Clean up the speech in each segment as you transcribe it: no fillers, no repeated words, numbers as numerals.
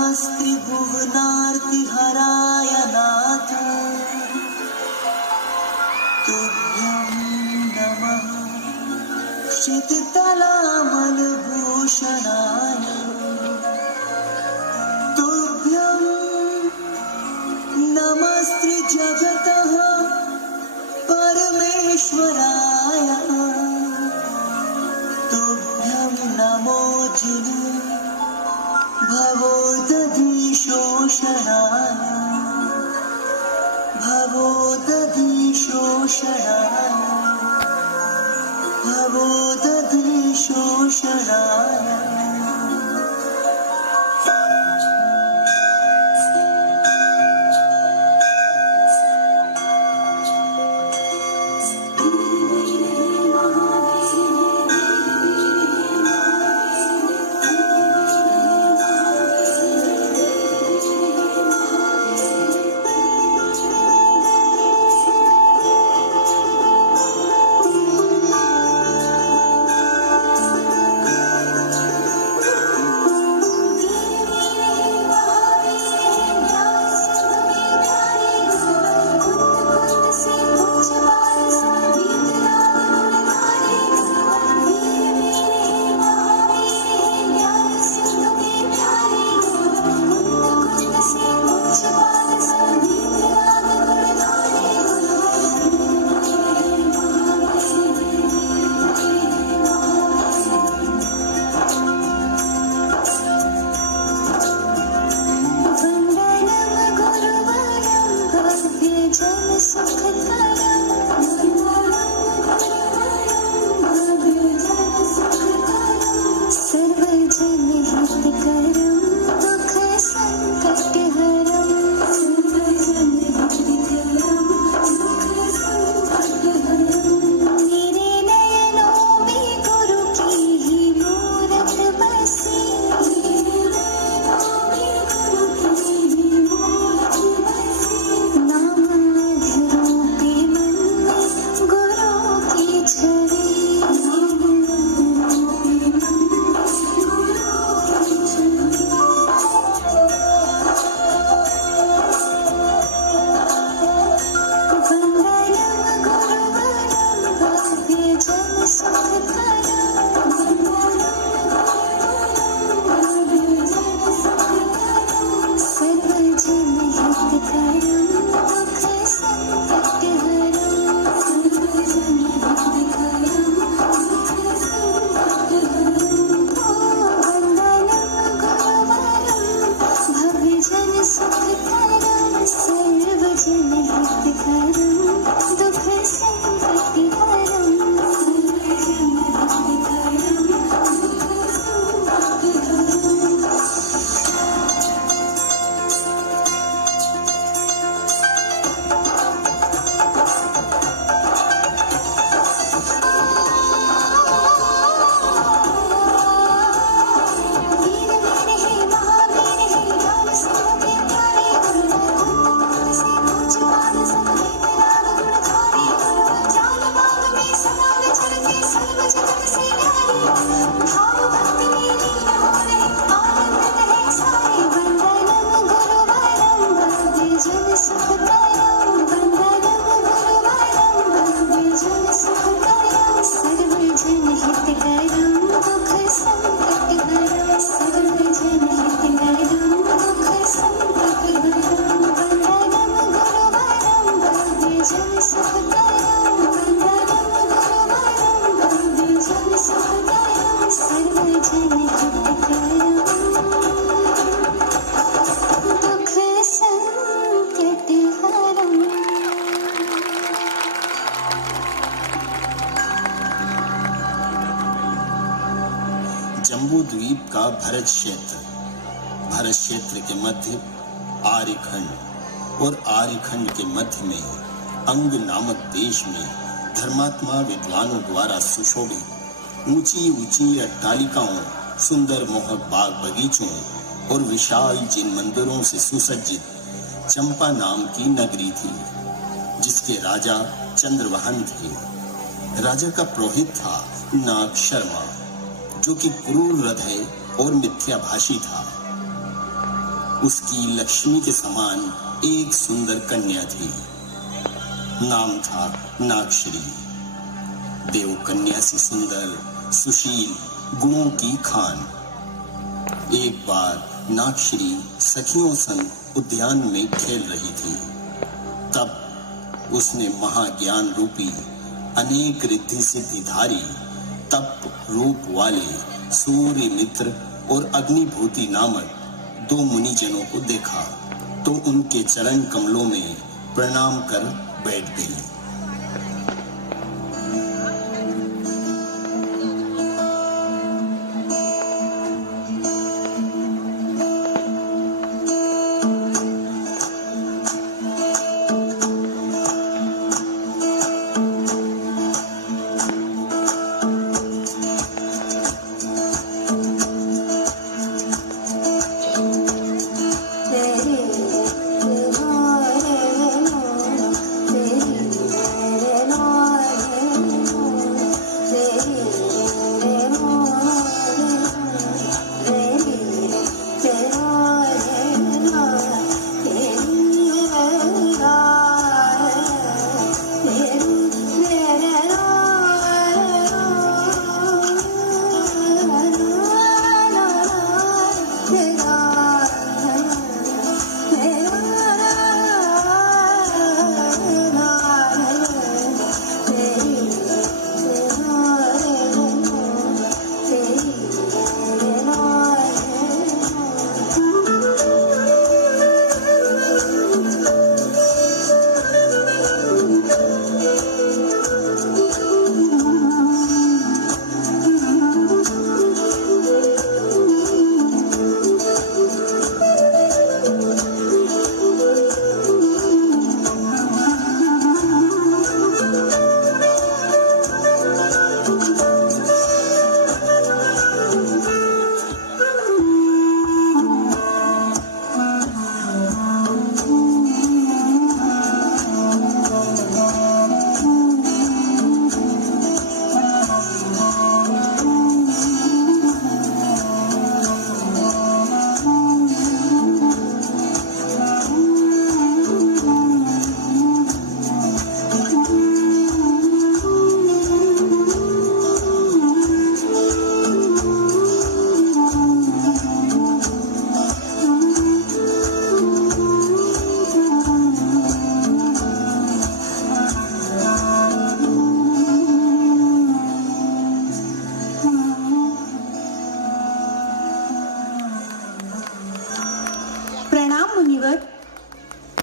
नमस्त्रिभुवनार्तिहराय नाथ तुभ्यं नमः क्षितितलामलभूषणाय तुभ्यं नमस्त्रिजगतः परमेश्वराय तुभ्यं नमो जिनु भवोदधीशोषणाय भवोदधीशोषणाय भवोदधीशोषणाय जम्बू द्वीप का भरत क्षेत्र के मध्य आर्यखंड और आर्यखंड के मध्य में अंग नामक देश में धर्मात्मा विद्वानों द्वारा सुशोभित ऊंची ऊंची अट्टालिकाओं, सुंदर मोहक बाग बगीचों और विशाल जिन मंदिरों से सुसज्जित चंपा नाम की नगरी थी, जिसके राजा चंद्रवाहन थे। राजा का पुरोहित था नाग शर्मा, जो कि क्रूर हृदय और मिथ्याभाषी था। उसकी लक्ष्मी के समान एक सुंदर कन्या थी। नाम था नागश्री। देव कन्या सी सुंदर, सुशील, गुणों की खान। एक बार नागश्री सखियों संग उद्यान में खेल रही थी। तब उसने महाज्ञान रूपी अनेक रिद्धि सिद्धिधारी तप रूप वाले सूर्य मित्र और अग्निभूति नामक 2 मुनिजनों को देखा तो उनके चरण कमलों में प्रणाम कर बैठ गई।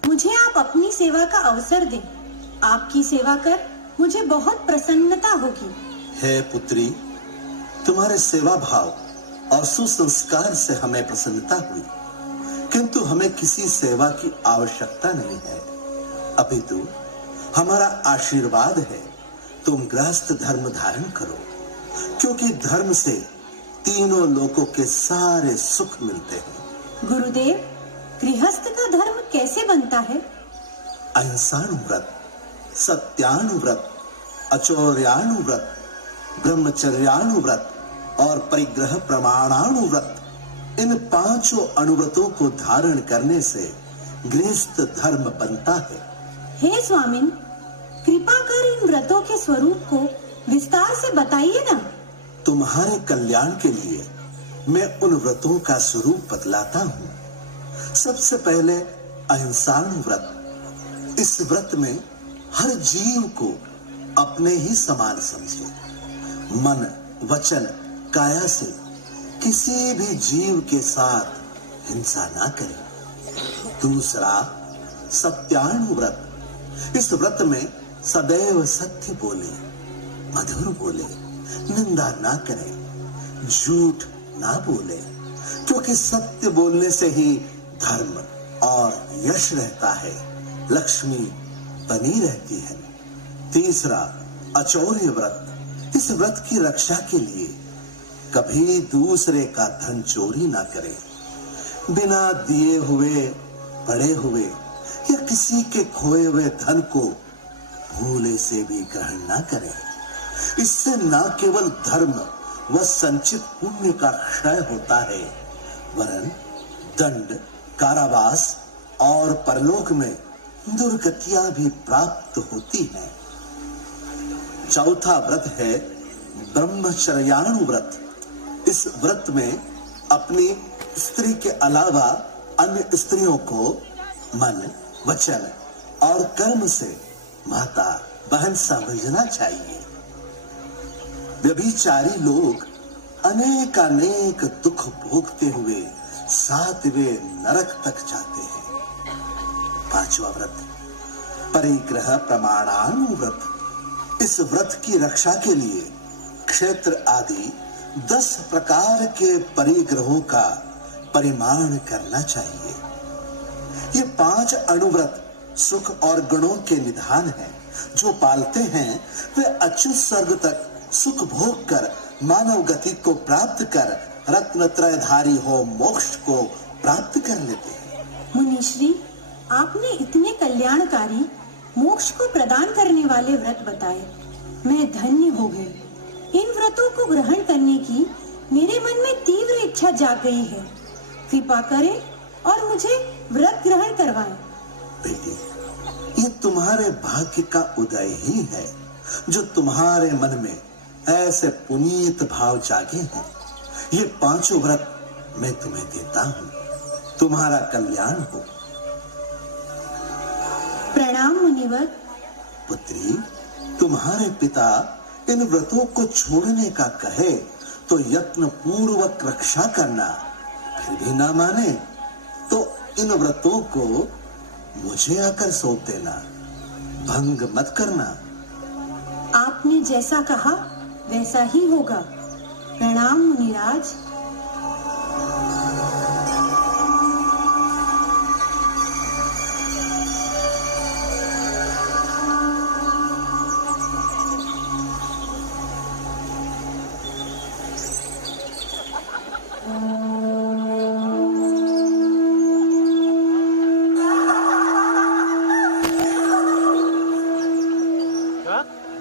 मुझे आप अपनी सेवा का अवसर दें। आपकी सेवा कर मुझे बहुत प्रसन्नता होगी। हे पुत्री, तुम्हारे सेवा भाव और सुसंस्कार से हमें प्रसन्नता हुई, किंतु हमें किसी सेवा की आवश्यकता नहीं है। अपितु हमारा आशीर्वाद है तुम गृहस्थ धर्म धारण करो, क्योंकि धर्म से तीनों लोकों के सारे सुख मिलते हैं। गुरुदेव, गृहस्थ का धर्म कैसे बनता है? अहिंसानुव्रत, सत्यानुव्रत, अचौर्यानुव्रत, ब्रह्मचर्यानुव्रत और परिग्रह प्रमाणानुव्रत, इन 5 अनुव्रतों को धारण करने से गृहस्थ धर्म बनता है। हे स्वामिन, कृपा कर इन व्रतों के स्वरूप को विस्तार से बताइए ना। तुम्हारे कल्याण के लिए मैं उन व्रतों का स्वरूप बतलाता हूँ। सबसे पहले अहिंसानुव्रत। इस व्रत में हर जीव को अपने ही समान समझे। मन, वचन, काया से किसी भी जीव के साथ हिंसा ना करे। दूसरा, सत्यानुव्रत। इस व्रत में सदैव सत्य बोले, मधुर बोले, निंदा ना करे, झूठ ना बोले, क्योंकि सत्य बोलने से ही धर्म और यश रहता है, लक्ष्मी बनी रहती है। तीसरा, अचौर्य व्रत। इस व्रत की रक्षा के लिए कभी दूसरे का धन चोरी ना करे, बिना दिए हुए, पड़े हुए या किसी के खोए हुए धन को भूले से भी ग्रहण ना करे। इससे न केवल धर्म व संचित पुण्य का क्षय होता है, वरन दंड, कारावास और परलोक में दुर्गतियां भी प्राप्त होती हैं। चौथा व्रत है ब्रह्मचर्याणु व्रत। इस व्रत में अपनी स्त्री के अलावा अन्य स्त्रियों को मन, वचन और कर्म से माता, बहन समझना चाहिए। व्यभिचारी लोग अनेक दुख भोगते हुए 7वें नरक तक जाते हैं। पांचवा व्रत परिग्रह प्रमाणानु व्रत। इस व्रत की रक्षा के लिए क्षेत्र आदि 10 प्रकार के परिग्रहों का परिमाण करना चाहिए। ये 5 अणुव्रत सुख और गुणों के निधान हैं। जो पालते हैं वे अच्युत स्वर्ग तक सुख भोग कर मानव गति को प्राप्त कर रत्नत्रयधारी हो मोक्ष को प्राप्त कर लेते हैं। मुनिश्री, आपने इतने कल्याणकारी, मोक्ष को प्रदान करने वाले व्रत बताए। मैं धन्य हो गई। इन व्रतों को ग्रहण करने की मेरे मन में तीव्र इच्छा जाग गई है। कृपा करें और मुझे व्रत ग्रहण करवाएं। बेटी, ये तुम्हारे भाग्य का उदय ही है जो तुम्हारे मन में ऐसे पुनीत भाव जागे हैं। ये 5 व्रत मैं तुम्हें देता हूँ। तुम्हारा कल्याण हो। प्रणाम मुनिवर। पुत्री, तुम्हारे पिता इन व्रतों को छोड़ने का कहे तो यत्न पूर्वक रक्षा करना, फिर भी ना माने तो इन व्रतों को मुझे आकर सौंप देना, भंग मत करना। आपने जैसा कहा वैसा ही होगा। प्रणाम मुनिराज।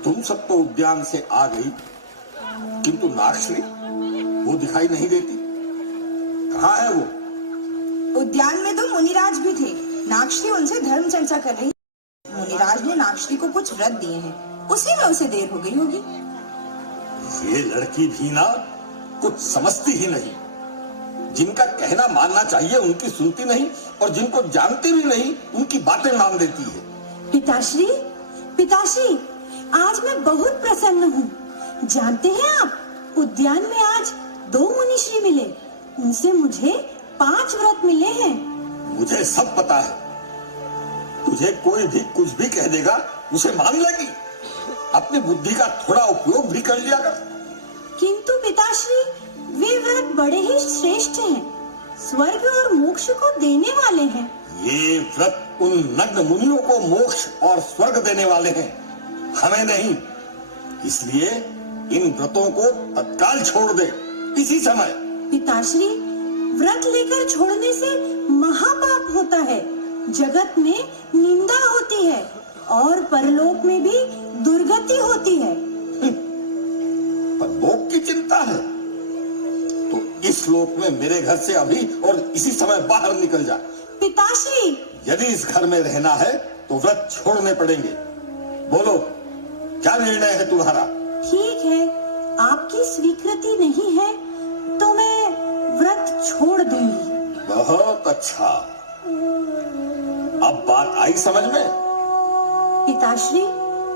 तुम सब तो उद्यान से आ गई, किंतु नागश्री वो दिखाई नहीं देती। कहाँ है वो? उद्यान में तो मुनिराज भी थे। नागश्री उनसे धर्म चर्चा कर रही। मुनिराज ने नागश्री को कुछ व्रत दिए हैं, उसी में उसे देर हो गई होगी। ये लड़की भी ना कुछ समझती ही नहीं। जिनका कहना मानना चाहिए उनकी सुनती नहीं, और जिनको जानती भी नहीं उनकी बातें मान देती है। पिताश्री, पिताश्री, आज मैं बहुत प्रसन्न हूँ। जानते हैं आप, उद्यान में आज 2 मुनिश्री मिले। उनसे मुझे 5 व्रत मिले हैं। मुझे सब पता है। तुझे कोई भी कुछ भी कह देगा उसे मान लेगी। अपनी बुद्धि का थोड़ा उपयोग भी कर लिया कर। किंतु पिताश्री, वे व्रत बड़े ही श्रेष्ठ हैं, स्वर्ग और मोक्ष को देने वाले हैं। ये व्रत उन नग्न मुनियों को मोक्ष और स्वर्ग देने वाले हैं, हमें नहीं। इसलिए इन व्रतों को तत्काल छोड़ दे, इसी समय। पिताश्री, व्रत लेकर छोड़ने से महापाप होता है। जगत में निंदा होती है और परलोक में भी दुर्गति होती है। परलोक की चिंता है तो इस लोक में मेरे घर से अभी और इसी समय बाहर निकल जा। पिताश्री, यदि इस घर में रहना है तो व्रत छोड़ने पड़ेंगे। बोलो, क्या निर्णय है तुम्हारा? ठीक है, आपकी स्वीकृति नहीं है तो मैं व्रत छोड़ दूंगी। बहुत अच्छा, अब बात आई समझ में। पिताश्री,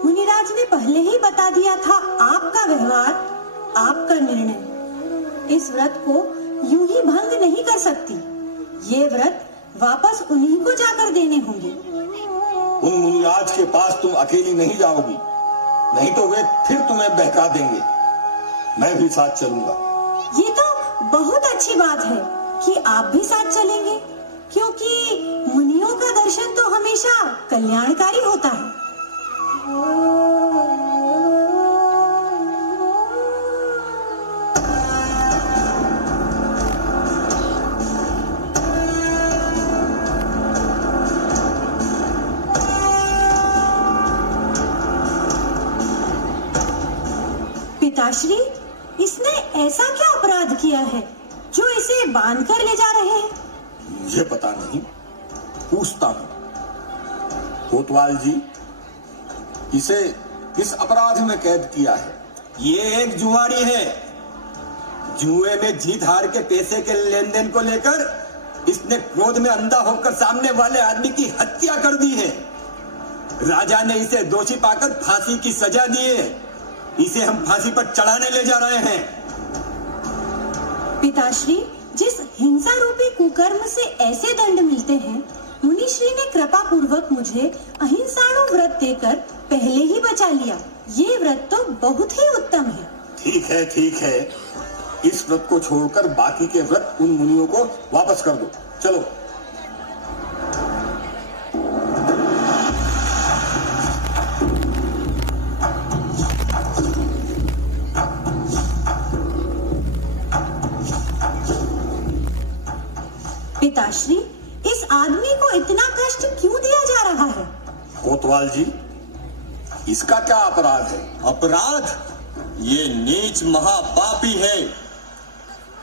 मुनिराज ने पहले ही बता दिया था आपका व्यवहार, आपका निर्णय। इस व्रत को यूं ही भंग नहीं कर सकती। ये व्रत वापस उन्हीं को जाकर देने होंगे। उन मुनिराज के पास तुम अकेली नहीं जाओगी, नहीं तो वे फिर तुम्हें बहका देंगे। मैं भी साथ चलूंगा। ये तो बहुत अच्छी बात है कि आप भी साथ चलेंगे, क्योंकि मुनियों का दर्शन तो हमेशा कल्याणकारी होता है। पिताश्री, इसने ऐसा क्या अपराध किया है जो इसे बांध कर ले जा रहे हैं? मुझे पता नहीं, पूछता हूं। कोतवाल जी, इसे किस अपराध में कैद किया है? ये एक जुआरी है। जुए में जीत हार के पैसे के लेन देन को लेकर इसने क्रोध में अंधा होकर सामने वाले आदमी की हत्या कर दी है। राजा ने इसे दोषी पाकर फांसी की सजा दी है। इसे हम फांसी पर चढ़ाने ले जा रहे हैं। पिताश्री, जिस हिंसा रूपी कुकर्म से ऐसे दंड मिलते हैं, मुनिश्री ने कृपा पूर्वक मुझे अहिंसाणु व्रत देकर पहले ही बचा लिया। ये व्रत तो बहुत ही उत्तम है। ठीक है, ठीक है। इस व्रत को छोड़कर बाकी के व्रत उन मुनियों को वापस कर दो। चलो। पिताश्री, इस आदमी को इतना कष्ट क्यों दिया जा रहा है? कोतवाल जी, इसका क्या अपराध है? अपराध? ये नीच महापापी है।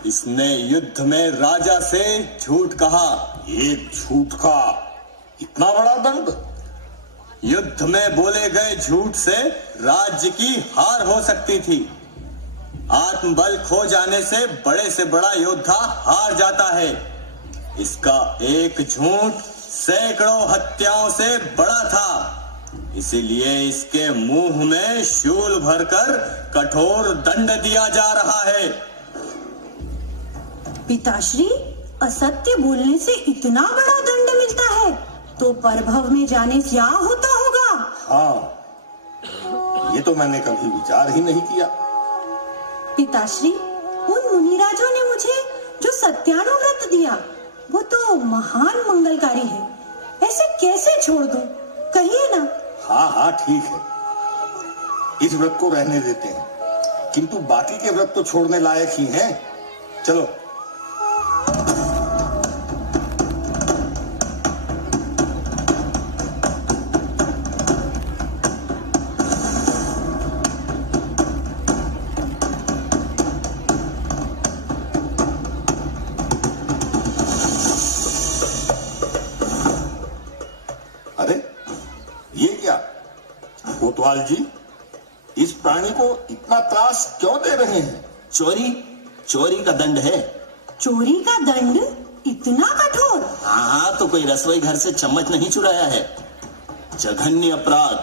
इसने युद्ध में राजा से झूठ कहा। एक झूठ का इतना बड़ा दंड? युद्ध में बोले गए झूठ से राज्य की हार हो सकती थी। आत्मबल खो जाने से बड़ा योद्धा हार जाता है। इसका एक झूठ सैकड़ों हत्याओं से बड़ा था। इसीलिए इसके मुंह में शूल भरकर कठोर दंड दिया जा रहा है। पिताश्री, असत्य बोलने से इतना बड़ा दंड मिलता है तो परभव में जाने क्या होता होगा? हाँ, ये तो मैंने कभी विचार ही नहीं किया। पिताश्री, उन मुनिराजों ने मुझे जो सत्यानुव्रत दिया वो तो महान मंगलकारी है। ऐसे कैसे छोड़ दूं? कहिए ना। हाँ हाँ, ठीक है, इस व्रत को रहने देते हैं, किंतु बाकी के व्रत तो छोड़ने लायक ही हैं। चलो। अरे ये क्या? कोतवाल जी, इस प्राणी को इतना त्रास क्यों दे रहे हैं? चोरी का दंड है। चोरी का दंड इतना कठोर? हाँ, तो कोई रसोई घर से चम्मच नहीं चुराया है। जघन्य अपराध,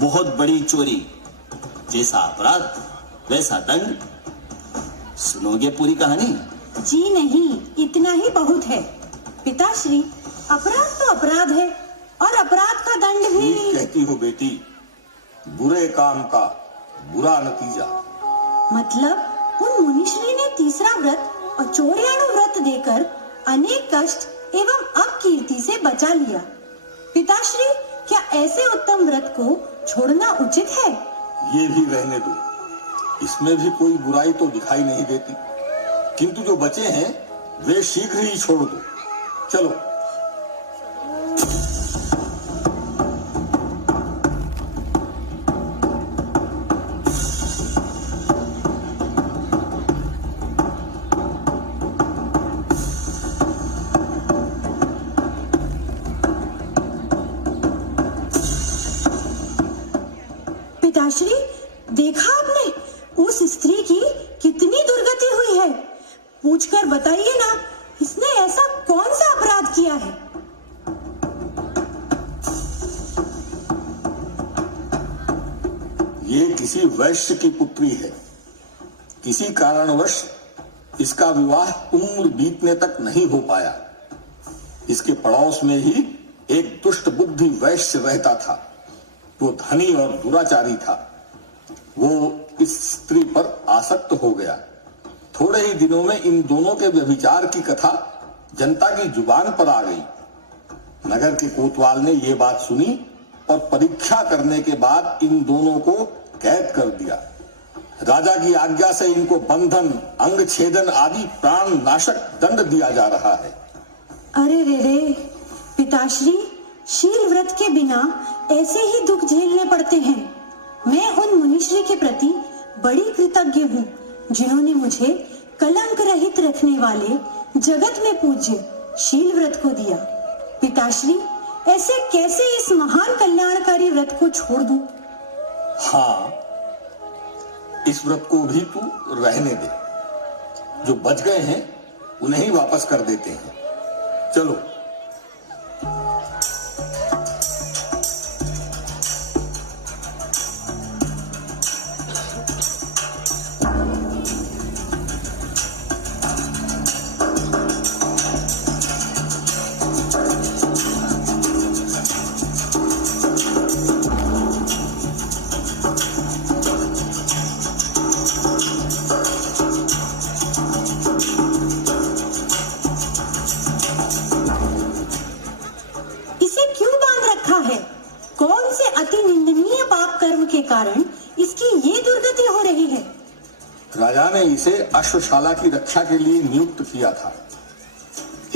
बहुत बड़ी चोरी। जैसा अपराध वैसा दंड। सुनोगे पूरी कहानी? जी नहीं, इतना ही बहुत है। पिताश्री, अपराध तो अपराध है और अपराध का दंड भी। ठीक कहती हो बेटी, बुरे काम का बुरा नतीजा। मतलब उन मुनिश्री ने तीसरा व्रत और चोर्याणु व्रत देकर अनेक कष्ट एवं अपकीर्ति से बचा लिया। पिताश्री, क्या ऐसे उत्तम व्रत को छोड़ना उचित है? ये भी रहने दो, इसमें भी कोई बुराई तो दिखाई नहीं देती, किंतु जो बचे हैं वे शीघ्र ही छोड़ दो। चलो। पिताश्री, देखा आपने उस स्त्री की कितनी दुर्गति हुई है? पूछकर बताइए ना, इसने ऐसा कौन सा अपराध किया है? ये किसी वैश्य की पुत्री है। किसी कारणवश इसका विवाह उम्र बीतने तक नहीं हो पाया। इसके पड़ोस में ही एक दुष्ट बुद्धि वैश्य रहता था। वो धनी और दुराचारी था। वो इस स्त्री पर आसक्त हो गया। थोड़े ही दिनों में इन दोनों के व्यभिचार की कथा जनता की जुबान पर आ गई। नगर के कोतवाल ने ये बात सुनी और परीक्षा करने के बाद इन दोनों को कैद कर दिया। राजा की आज्ञा से इनको बंधन, अंग छेदन आदि प्राण नाशक दंड दिया जा रहा है। अरे रे, पिताश्री, शील व्रत के बिना ऐसे ही दुख झेलने पड़ते हैं। मैं उन मुनिश्री के प्रति बड़ी कृतज्ञ हूँ जिन्होंने मुझे कलंक रहित रखने वाले जगत में पूज्य शील व्रत को दिया। पिताश्री, ऐसे कैसे इस महान कल्याणकारी व्रत को छोड़ दूं? हाँ, इस व्रत को भी तू रहने दे। जो बच गए हैं उन्हें ही वापस कर देते हैं। चलो। कौन से अति निंदनीय पाप कर्म के कारण इसकी ये दुर्गति हो रही है? राजा ने इसे अश्वशाला की रक्षा के लिए नियुक्त किया था।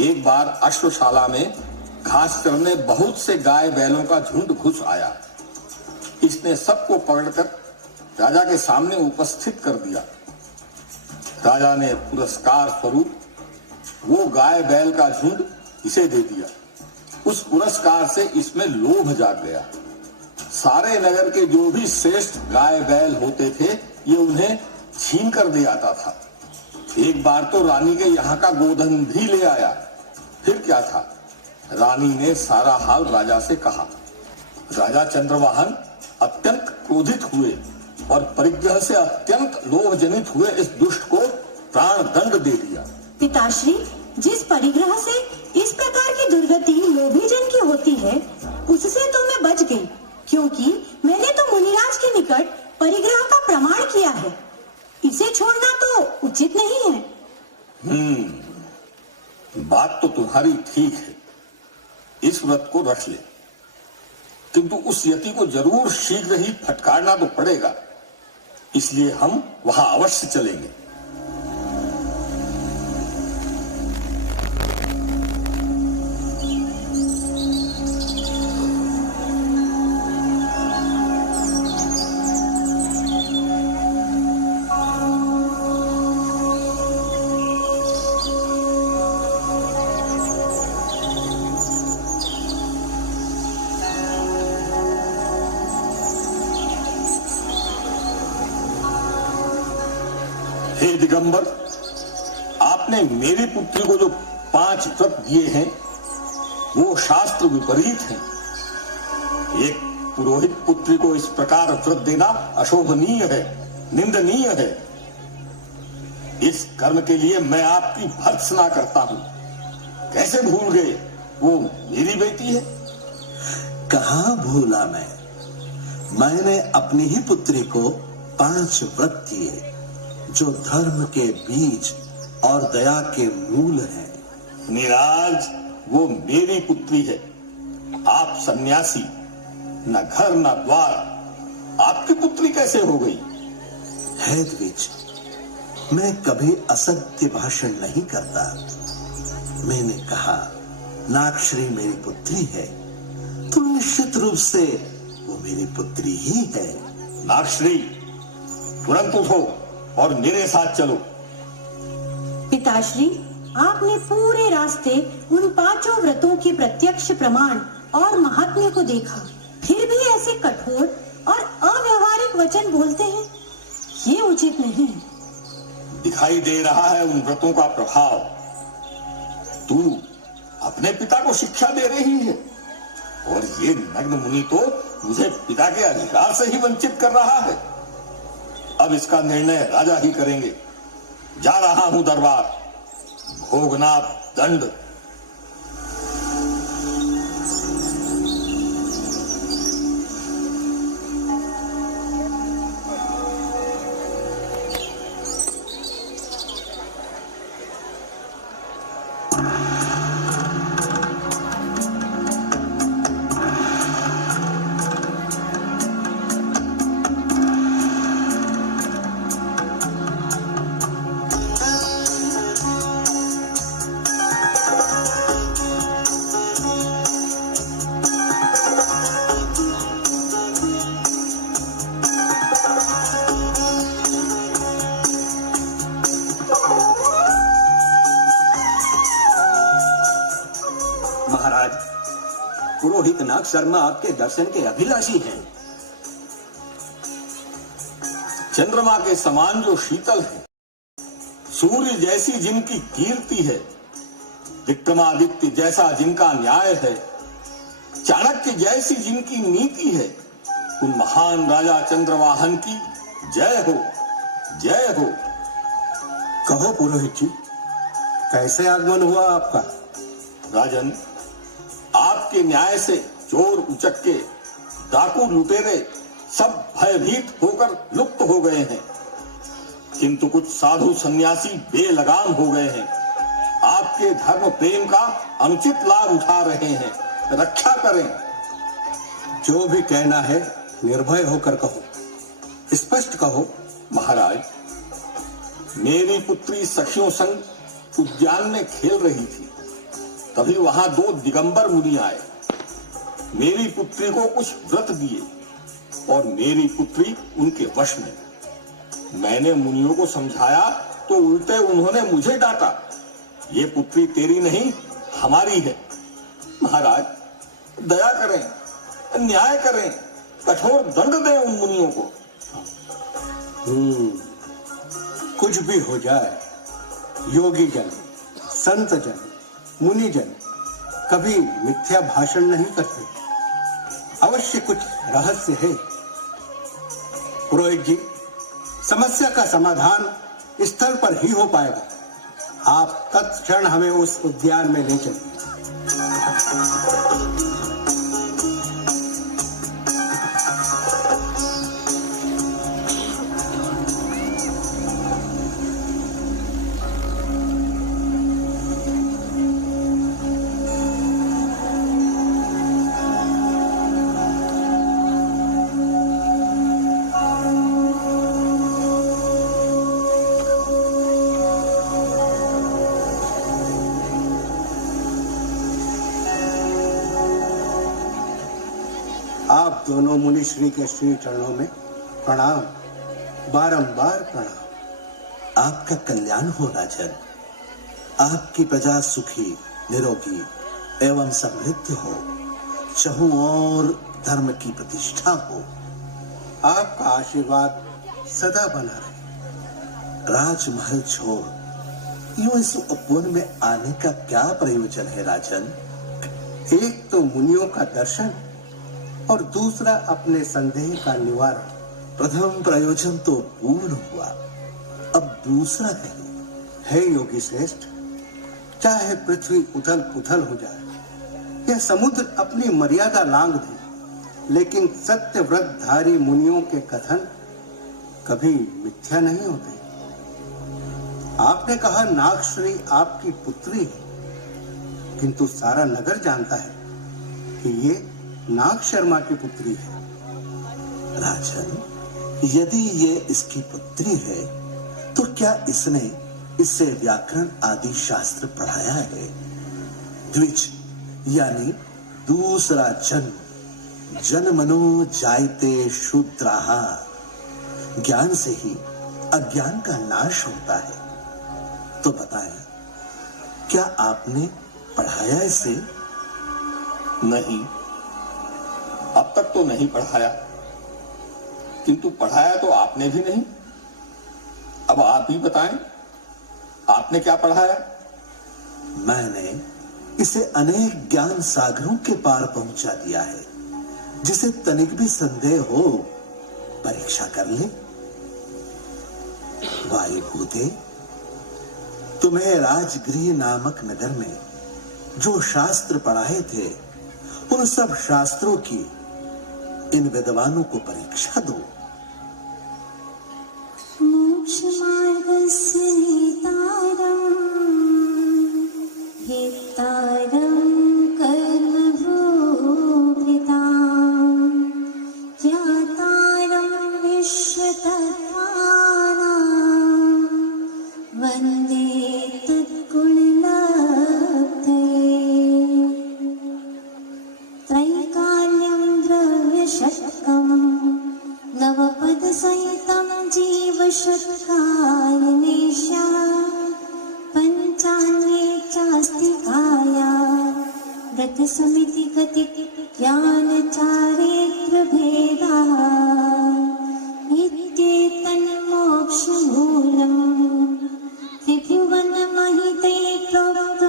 एक बार अश्वशाला में घास चरने बहुत से गाय बैलों का झुंड घुस आया। इसने सबको पकड़कर राजा के सामने उपस्थित कर दिया। राजा ने पुरस्कार स्वरूप वो गाय बैल का झुंड इसे दे दिया। उस पुरस्कार से इसमें लोभ जाग गया। सारे नगर के जो भी श्रेष्ठ गाय बैल होते थे ये उन्हें छीन कर दे आता था। एक बार तो रानी के यहाँ का गोधन भी ले आया। फिर क्या था, रानी ने सारा हाल राजा से कहा। राजा चंद्रवाहन अत्यंत क्रोधित हुए और परिग्रह से अत्यंत लोभजनित हुए इस दुष्ट को प्राण दंड दे दिया। पिताश्री, जिस परिग्रह से इस प्रकार की दुर्गति लोभी जन की होती है उससे तो मैं बच गई, क्योंकि मैंने तो मुनिराज के निकट परिग्रह का प्रमाण किया है। इसे छोड़ना तो उचित नहीं है। बात तो तुम्हारी ठीक है। इस व्रत को रख ले, किंतु उस यति को जरूर शीघ्र ही फटकारना तो पड़ेगा। इसलिए हम वहां अवश्य चलेंगे। हे दिगंबर, आपने मेरी पुत्री को जो 5 व्रत दिए हैं वो शास्त्र विपरीत हैं। एक पुरोहित पुत्री को इस प्रकार व्रत देना अशोभनीय है, निंदनीय है। इस कर्म के लिए मैं आपकी भर्त्सना करता हूं। कैसे भूल गए, वो मेरी बेटी है। कहां भूला मैंने अपनी ही पुत्री को 5 व्रत दिए जो धर्म के बीज और दया के मूल हैं। निराज, वो मेरी पुत्री है। आप सन्यासी, न घर न द्वार, आपकी पुत्री कैसे हो गई? है द्विज, मैं कभी असत्य भाषण नहीं करता। मैंने कहा नागश्री मेरी पुत्री है तो निश्चित रूप से वो मेरी पुत्री ही है। नागश्री, तुरंत उठो और मेरे साथ चलो। पिताश्री, आपने पूरे रास्ते उन 5 व्रतों के प्रत्यक्ष प्रमाण और महात्म्य को देखा, फिर भी ऐसे कठोर और अव्यवहारिक वचन बोलते हैं, ये उचित नहीं है। दिखाई दे रहा है उन व्रतों का प्रभाव। तू अपने पिता को शिक्षा दे रही है और ये नग्न मुनि तो मुझे पिता के अधिकार से ही वंचित कर रहा है। अब इसका निर्णय राजा ही करेंगे। जा रहा हूं दरबार, भोगना दंड। महाराज, पुरोहित नाग शर्मा आपके दर्शन के अभिलाषी हैं। चंद्रमा के समान जो शीतल है, सूर्य जैसी जिनकी कीर्ति है, विक्रमादित्य जैसा जिनका न्याय है, चाणक्य जैसी जिनकी नीति है, उन महान राजा चंद्रवाहन की जय हो, जय हो। कहो पुरोहित जी, कैसे आगमन हुआ आपका? राजन, आपके न्याय से चोर उचक्के, डाकू लुटेरे सब भयभीत होकर लुप्त हो गए हैं, किंतु कुछ साधु सन्यासी बेलगाम हो गए हैं। आपके धर्म प्रेम का अनुचित लाभ उठा रहे हैं, रक्षा करें। जो भी कहना है निर्भय होकर कहो, स्पष्ट कहो। महाराज, मेरी पुत्री सखियों संग उद्यान में खेल रही थी, तभी वहां 2 दिगंबर मुनि आए। मेरी पुत्री को कुछ व्रत दिए और मेरी पुत्री उनके वश में। मैंने मुनियों को समझाया तो उल्टे उन्होंने मुझे डांटा। ये पुत्री तेरी नहीं, हमारी है। महाराज, दया करें, न्याय करें, कठोर दंड दें उन मुनियों को। कुछ भी हो जाए, योगी जन, संत जन, मुनि जन कभी मिथ्या भाषण नहीं करते। अवश्य कुछ रहस्य है। पुरोहित जी, समस्या का समाधान स्थल पर ही हो पाएगा। आप तत्क्षण हमें उस उद्यान में ले चलिए। आप दोनों मुनि श्री के श्री चरणों में प्रणाम, बारंबार प्रणाम। आपका कल्याण हो राजन। आपकी प्रजा सुखी, निरोगी एवं समृद्ध हो, चहुं और धर्म की प्रतिष्ठा हो। आपका आशीर्वाद सदा बना रहे। राजमहल छोड़ यूं इस उपवन में आने का क्या प्रयोजन है राजन? एक तो मुनियों का दर्शन और दूसरा अपने संदेह का निवारण। प्रथम प्रयोजन तो पूर्ण हुआ, अब दूसरा है योगी श्रेष्ठ। चाहे पृथ्वी उथल पुथल हो जाए, यह समुद्र अपनी मर्यादा लांघ दे, लेकिन सत्य व्रतधारी मुनियों के कथन कभी मिथ्या नहीं होते। आपने कहा नागश्री आपकी पुत्री है, किंतु सारा नगर जानता है कि ये नाग शर्मा की पुत्री है। राजन, यदि ये इसकी पुत्री है तो क्या इसने इससे व्याकरण आदि शास्त्र पढ़ाया है? द्विज यानी दूसरा जन्म, जन्मनो जायते शूद्राः, ज्ञान से ही अज्ञान का नाश होता है। तो बताएं, क्या आपने पढ़ाया इसे? नहीं, अब तक तो नहीं पढ़ाया, किंतु पढ़ाया तो आपने भी नहीं। अब आप ही बताएं, आपने क्या पढ़ाया? मैंने इसे अनेक ज्ञान सागरों के पार पहुंचा दिया है। जिसे तनिक भी संदेह हो, परीक्षा कर ले। वायुभूते, तुम्हें राजगृह नामक नगर में जो शास्त्र पढ़ाए थे, उन सब शास्त्रों की इन विद्वानों को परीक्षा दो। मोक्ष मार्गस्य नेतारम् हेतारं कर्मभो कृतां ज्ञातारं विश्वतत्त्वानां वन्दे तत्गुणलब्धये त्रैकाल्यं द्रव्यशतकं नव सत्य समिति गति ज्ञान चारित्र भेदा इत्येतन् मोक्ष मूलम् त्रिभुवन महिते प्रोक्तमर्हद्भिरीशै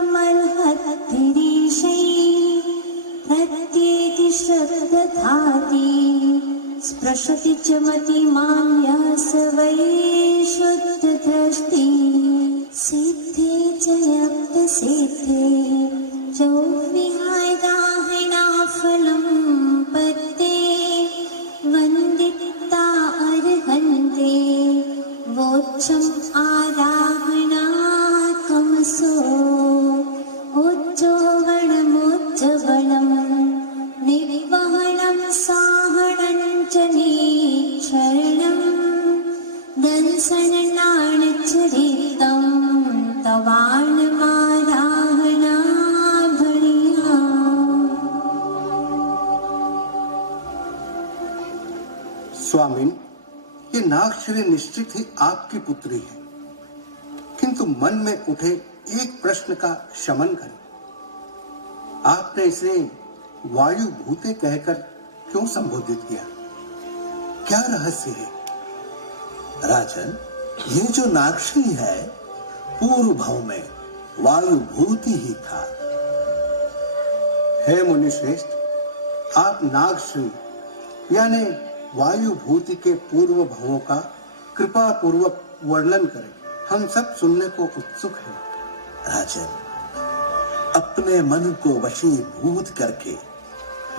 प्रत्येति श्रद्धाति स्पृशति च मतिमान्यः स वै शुद्धदृष्टि सिद्धे च यज्ञसिद्धे चौ विहाय दाहिना फलं पद्ये वन्दिता अर्हन्ते वोच्छम् आराहणाकमसो उज्जोगणमुज्जवलम् निर्वहणं साहणं च निच्छरणम् दर्शननाणचरितं तवाणमाराहणा भणिया। स्वामी, ये नागश्री निश्चित ही आपकी पुत्री है, किंतु मन में उठे एक प्रश्न का शमन करें। आपने इसे वायु भूते कहकर क्यों संबोधित किया? क्या रहस्य है? राजन, ये जो नागश्री है पूर्व भाव में वायु भूति ही था। हे मुनिश्रेष्ठ, आप नागश्री यानी वायु भूति के पूर्व भावों का कृपा पूर्वक वर्णन करें, हम सब सुनने को उत्सुक हैं। राजन, अपने मन को वशीभूत करके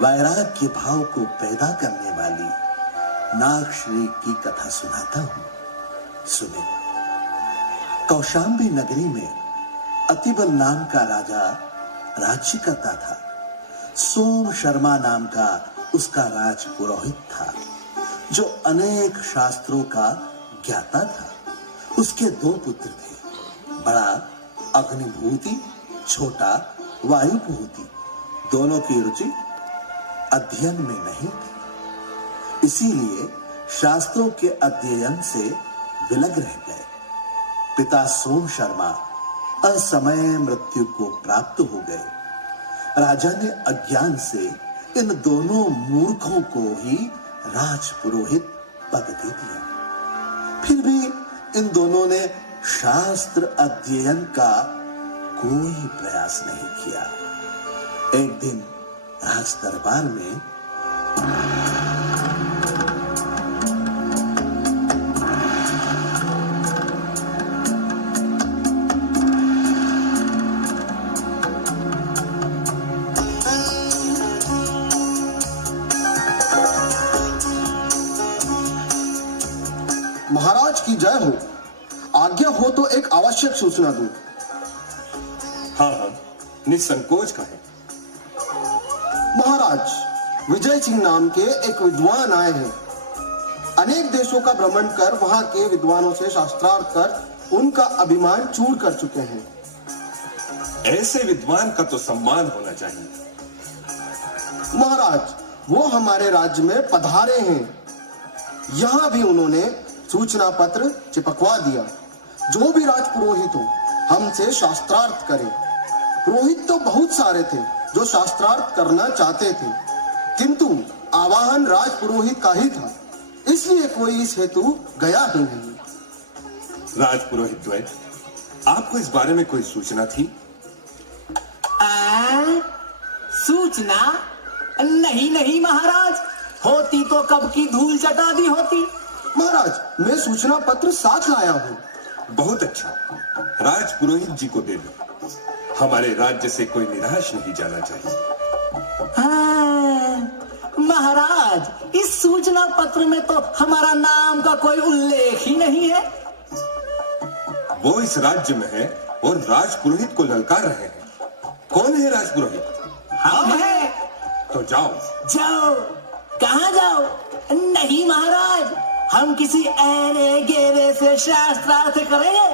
वैराग्य भाव को पैदा करने वाली नागश्री की कथा सुनाता हूं। सुने। कौशाम्बी नगरी में अतिबल नाम का राजा राज्य करता था। सोम शर्मा नाम का उसका राज पुरोहित था, जो अनेक शास्त्रों का ज्ञाता था। उसके 2 पुत्र थे, बड़ा अग्निभूति, छोटा वायुभूति। दोनों की रुचि अध्ययन में नहीं थी, इसीलिए शास्त्रों के अध्ययन से विलग रह गए। पिता सोम शर्मा असमय मृत्यु को प्राप्त हो गए। राजा ने अज्ञान से इन दोनों मूर्खों को ही राजपुरोहित पद दे दिया। फिर भी इन दोनों ने शास्त्र अध्ययन का कोई प्रयास नहीं किया। एक दिन राज दरबार में महाराज की जय हो। आज्ञा हो तो एक आवश्यक सूचना दूं। हाँ, निसंकोच कहें। महाराज, विजय सिंह नाम के एक विद्वान आए हैं। अनेक देशों का भ्रमण कर वहां के विद्वानों से शास्त्रार्थ कर उनका अभिमान चूर कर चुके हैं। ऐसे विद्वान का तो सम्मान होना चाहिए। महाराज, वो हमारे राज्य में पधारे हैं। यहाँ भी उन्होंने सूचना पत्र चिपकवा दिया। जो भी राजपुरोहित हो हमसे शास्त्रार्थ करें। पुरोहित तो बहुत सारे थे जो शास्त्रार्थ करना चाहते थे, किंतु आवाहन राजपुरोहित का ही था, इसलिए कोई इस हेतु गया ही नहीं। राजपुरोहित द्वय, आपको इस बारे में कोई सूचना थी? सूचना? नहीं महाराज, होती तो कब की धूल चटा दी होती। महाराज, मैं सूचना पत्र साथ लाया हूँ। बहुत अच्छा, राजपुरोहित जी को दे दो। हमारे राज्य से कोई निराश नहीं जाना चाहिए। महाराज, इस सूचना पत्र में तो हमारा नाम का कोई उल्लेख ही नहीं है। वो इस राज्य में है और राजपुरोहित को ललकार रहे हैं। कौन है राजपुरोहित? हम हैं। तो जाओ। जाओ? कहाँ जाओ? नहीं महाराज, हम किसी ऐरे गेरे से शास्त्रार्थ करेंगे।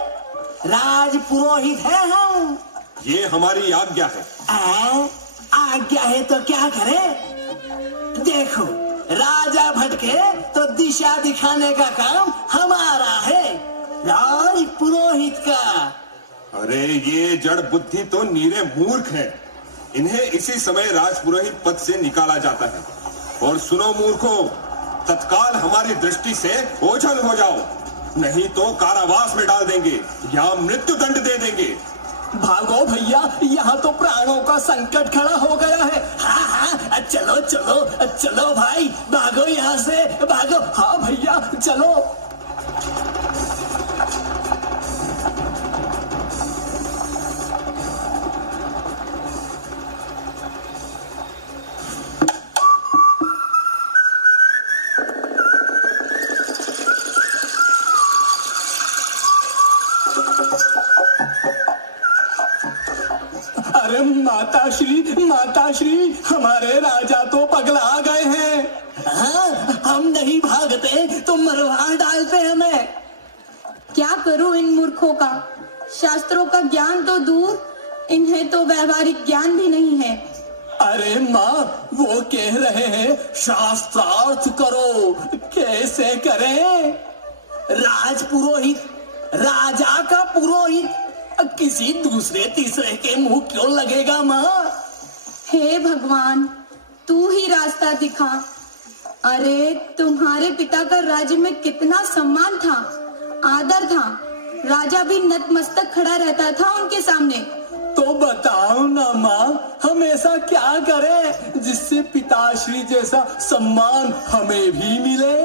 राजपुरोहित है हम। ये हमारी आज्ञा है। आज्ञा है तो क्या करें? देखो, राजा भटके तो दिशा दिखाने का काम हमारा है, राजपुरोहित का। अरे ये जड़ बुद्धि तो नीरे मूर्ख है। इन्हें इसी समय राजपुरोहित पद से निकाला जाता है। और सुनो मूर्खों, तत्काल हमारी दृष्टि से ओझल हो जाओ, नहीं तो कारावास में डाल देंगे या मृत्यु दंड दे देंगे। भागो भैया, यहाँ तो प्राणों का संकट खड़ा हो गया है। हाँ, चलो चलो चलो भाई, भागो यहाँ से, भागो। हाँ भैया चलो। अरे माता श्री, हमारे राजा तो पगला गए हैं। हाँ, हम नहीं भागते तो मरवा डालते हमें। क्या करूं इन मूर्खों का? शास्त्रों का ज्ञान तो दूर, इन्हें तो व्यवहारिक ज्ञान भी नहीं है। अरे माँ, वो कह रहे हैं शास्त्रार्थ करो। कैसे करें? राजपुरोहित, राजा का पुरोहित किसी दूसरे तीसरे के मुंह क्यों लगेगा माँ? हे भगवान, तू ही रास्ता दिखा। अरे तुम्हारे पिता का राज्य में कितना सम्मान था, आदर था। राजा भी नतमस्तक खड़ा रहता था उनके सामने। तो बताओ ना माँ, हम ऐसा क्या करें जिससे पिताश्री जैसा सम्मान हमें भी मिले?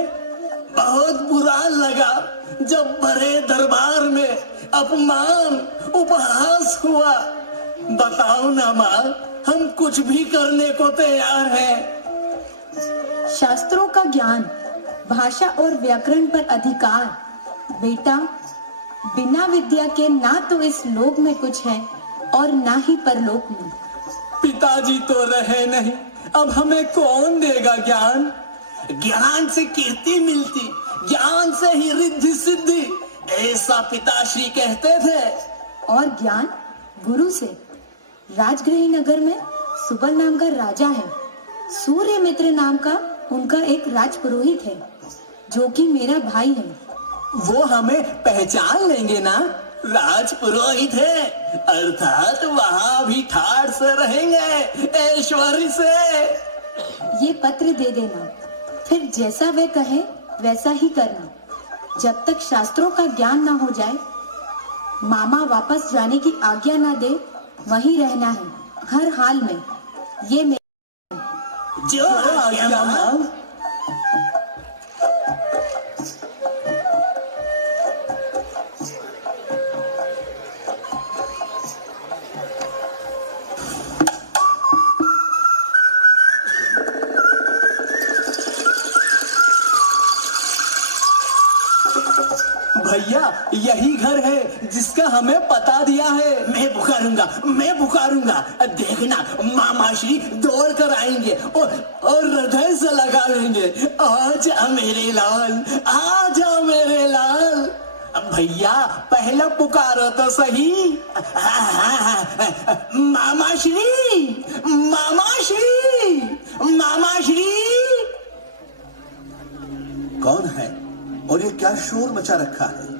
बहुत बुरा लगा जब बड़े दरबार में अपमान उपहास हुआ। बताओ ना माँ, हम कुछ भी करने को तैयार हैं। शास्त्रों का ज्ञान, भाषा और व्याकरण पर अधिकार। बेटा, बिना विद्या के ना तो इस लोक में कुछ है और ना ही परलोक में। पिताजी तो रहे नहीं, अब हमें कौन देगा ज्ञान? ज्ञान से कीर्ति मिलती, ज्ञान से ही रिद्धि सिद्धि, ऐसा पिताश्री कहते थे। और ज्ञान गुरु से। राजगृही नगर में सुबल नाम का राजा है। सूर्य मित्र नाम का उनका एक राजपुरोहित है, जो कि मेरा भाई है। वो हमें पहचान लेंगे ना? राजपुरोहित है, अर्थात वहाँ भी ठाठ से रहेंगे, ऐश्वर्य से। ये पत्र दे देना, फिर जैसा वे कहे वैसा ही करना। जब तक शास्त्रों का ज्ञान ना हो जाए, मामा वापस जाने की आज्ञा ना दे, वहीं रहना है हर हाल में। ये जो आज्ञा माँ। भैया, यही घर है जिसका हमें पता दिया है। मैं पुकारूंगा। देखना, मामाश्री दौड़ कर आएंगे और हृदय से लगा लेंगे, आजा मेरे लाल, आजा मेरे लाल। भैया, पहले पुकारो तो सही। मामाश्री, मामाश्री, मामाश्री। कौन है और ये क्या शोर मचा रखा है?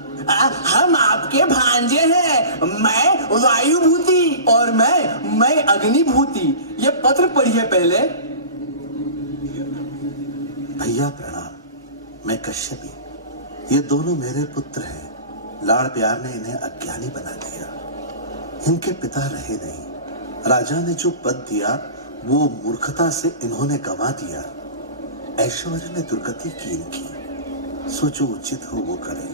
हम आपके भांजे हैं। मैं वायुभूति और मैं अग्निभूति। ये पत्र पढ़िए पहले। भैया प्रणाम, मैं कश्यपी। ये दोनों मेरे पुत्र हैं। लाड़ प्यार ने इन्हें अज्ञानी बना दिया। इनके पिता रहे नहीं। राजा ने जो पद दिया वो मूर्खता से इन्होंने गंवा दिया। ऐश्वर्य ने दुर्गति की इनकी। सोचो उचित हो वो करें।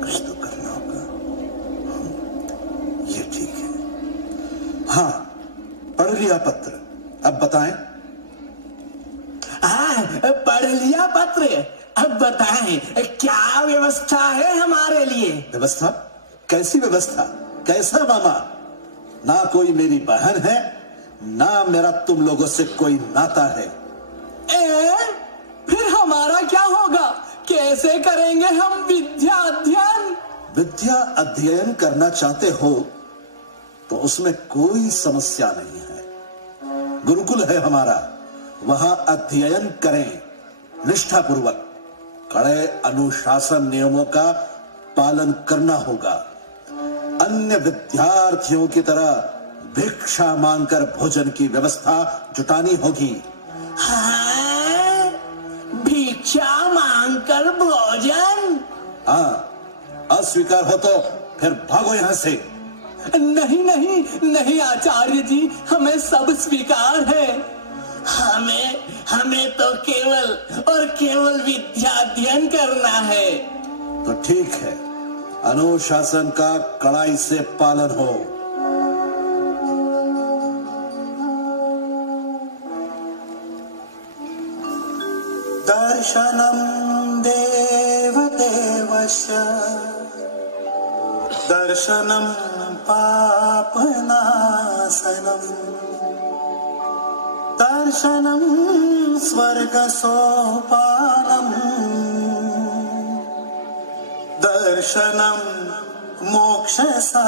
कुछ तो करना होगा। ये ठीक है। हाँ, पढ़ लिया पत्र, अब बताएं। पढ़ लिया पत्र, अब बताएं क्या व्यवस्था है हमारे लिए? व्यवस्था? कैसी व्यवस्था? कैसा मामा? ना कोई मेरी बहन है, ना मेरा तुम लोगों से कोई नाता है। फिर हमारा क्या होगा? कैसे करेंगे हम विद्या अध्ययन? विद्या अध्ययन करना चाहते हो तो उसमें कोई समस्या नहीं है। गुरुकुल है हमारा, वहां अध्ययन करें निष्ठापूर्वक। कड़े अनुशासन नियमों का पालन करना होगा। अन्य विद्यार्थियों की तरह भिक्षा मांगकर भोजन की व्यवस्था जुटानी होगी। हाँ, भिक्षा मांगकर भोजन? हाँ, अस्वीकार हो तो फिर भागो यहां से। नहीं नहीं नहीं आचार्य जी, हमें सब स्वीकार है। हमें तो केवल और केवल विद्याध्ययन करना है। तो ठीक है, अनुशासन का कड़ाई से पालन हो। दर्शनं देवदेवस्य दर्शनं पापनाशनं दर्शनं स्वर्गसोपानम् दर्शनं मोक्षसाधनम्।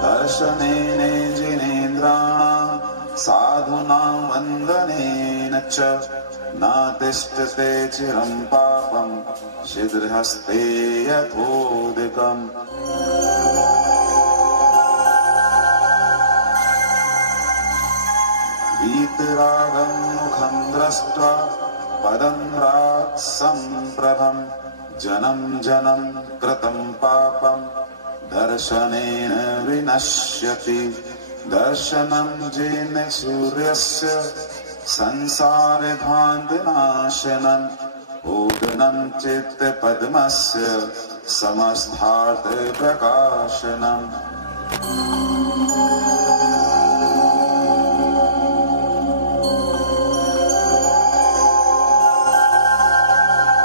दर्शनेन जिनेन्द्राणां साधूनां वन्दनेन च नातिष्ठते चिरं पापं शीघ्रहस्ते यथोदिकम्। वीतरागं मुखं दृष्ट्वा पदं रात्सम्प्रभं जनं जनं कृतं पापं दर्शनेन विनश्यति। दर्शनं येन सूर्यस्य संसारध्वान्तनाशनं ओदनं चित्तपद्मस्य समस्तार्थप्रकाशनम्।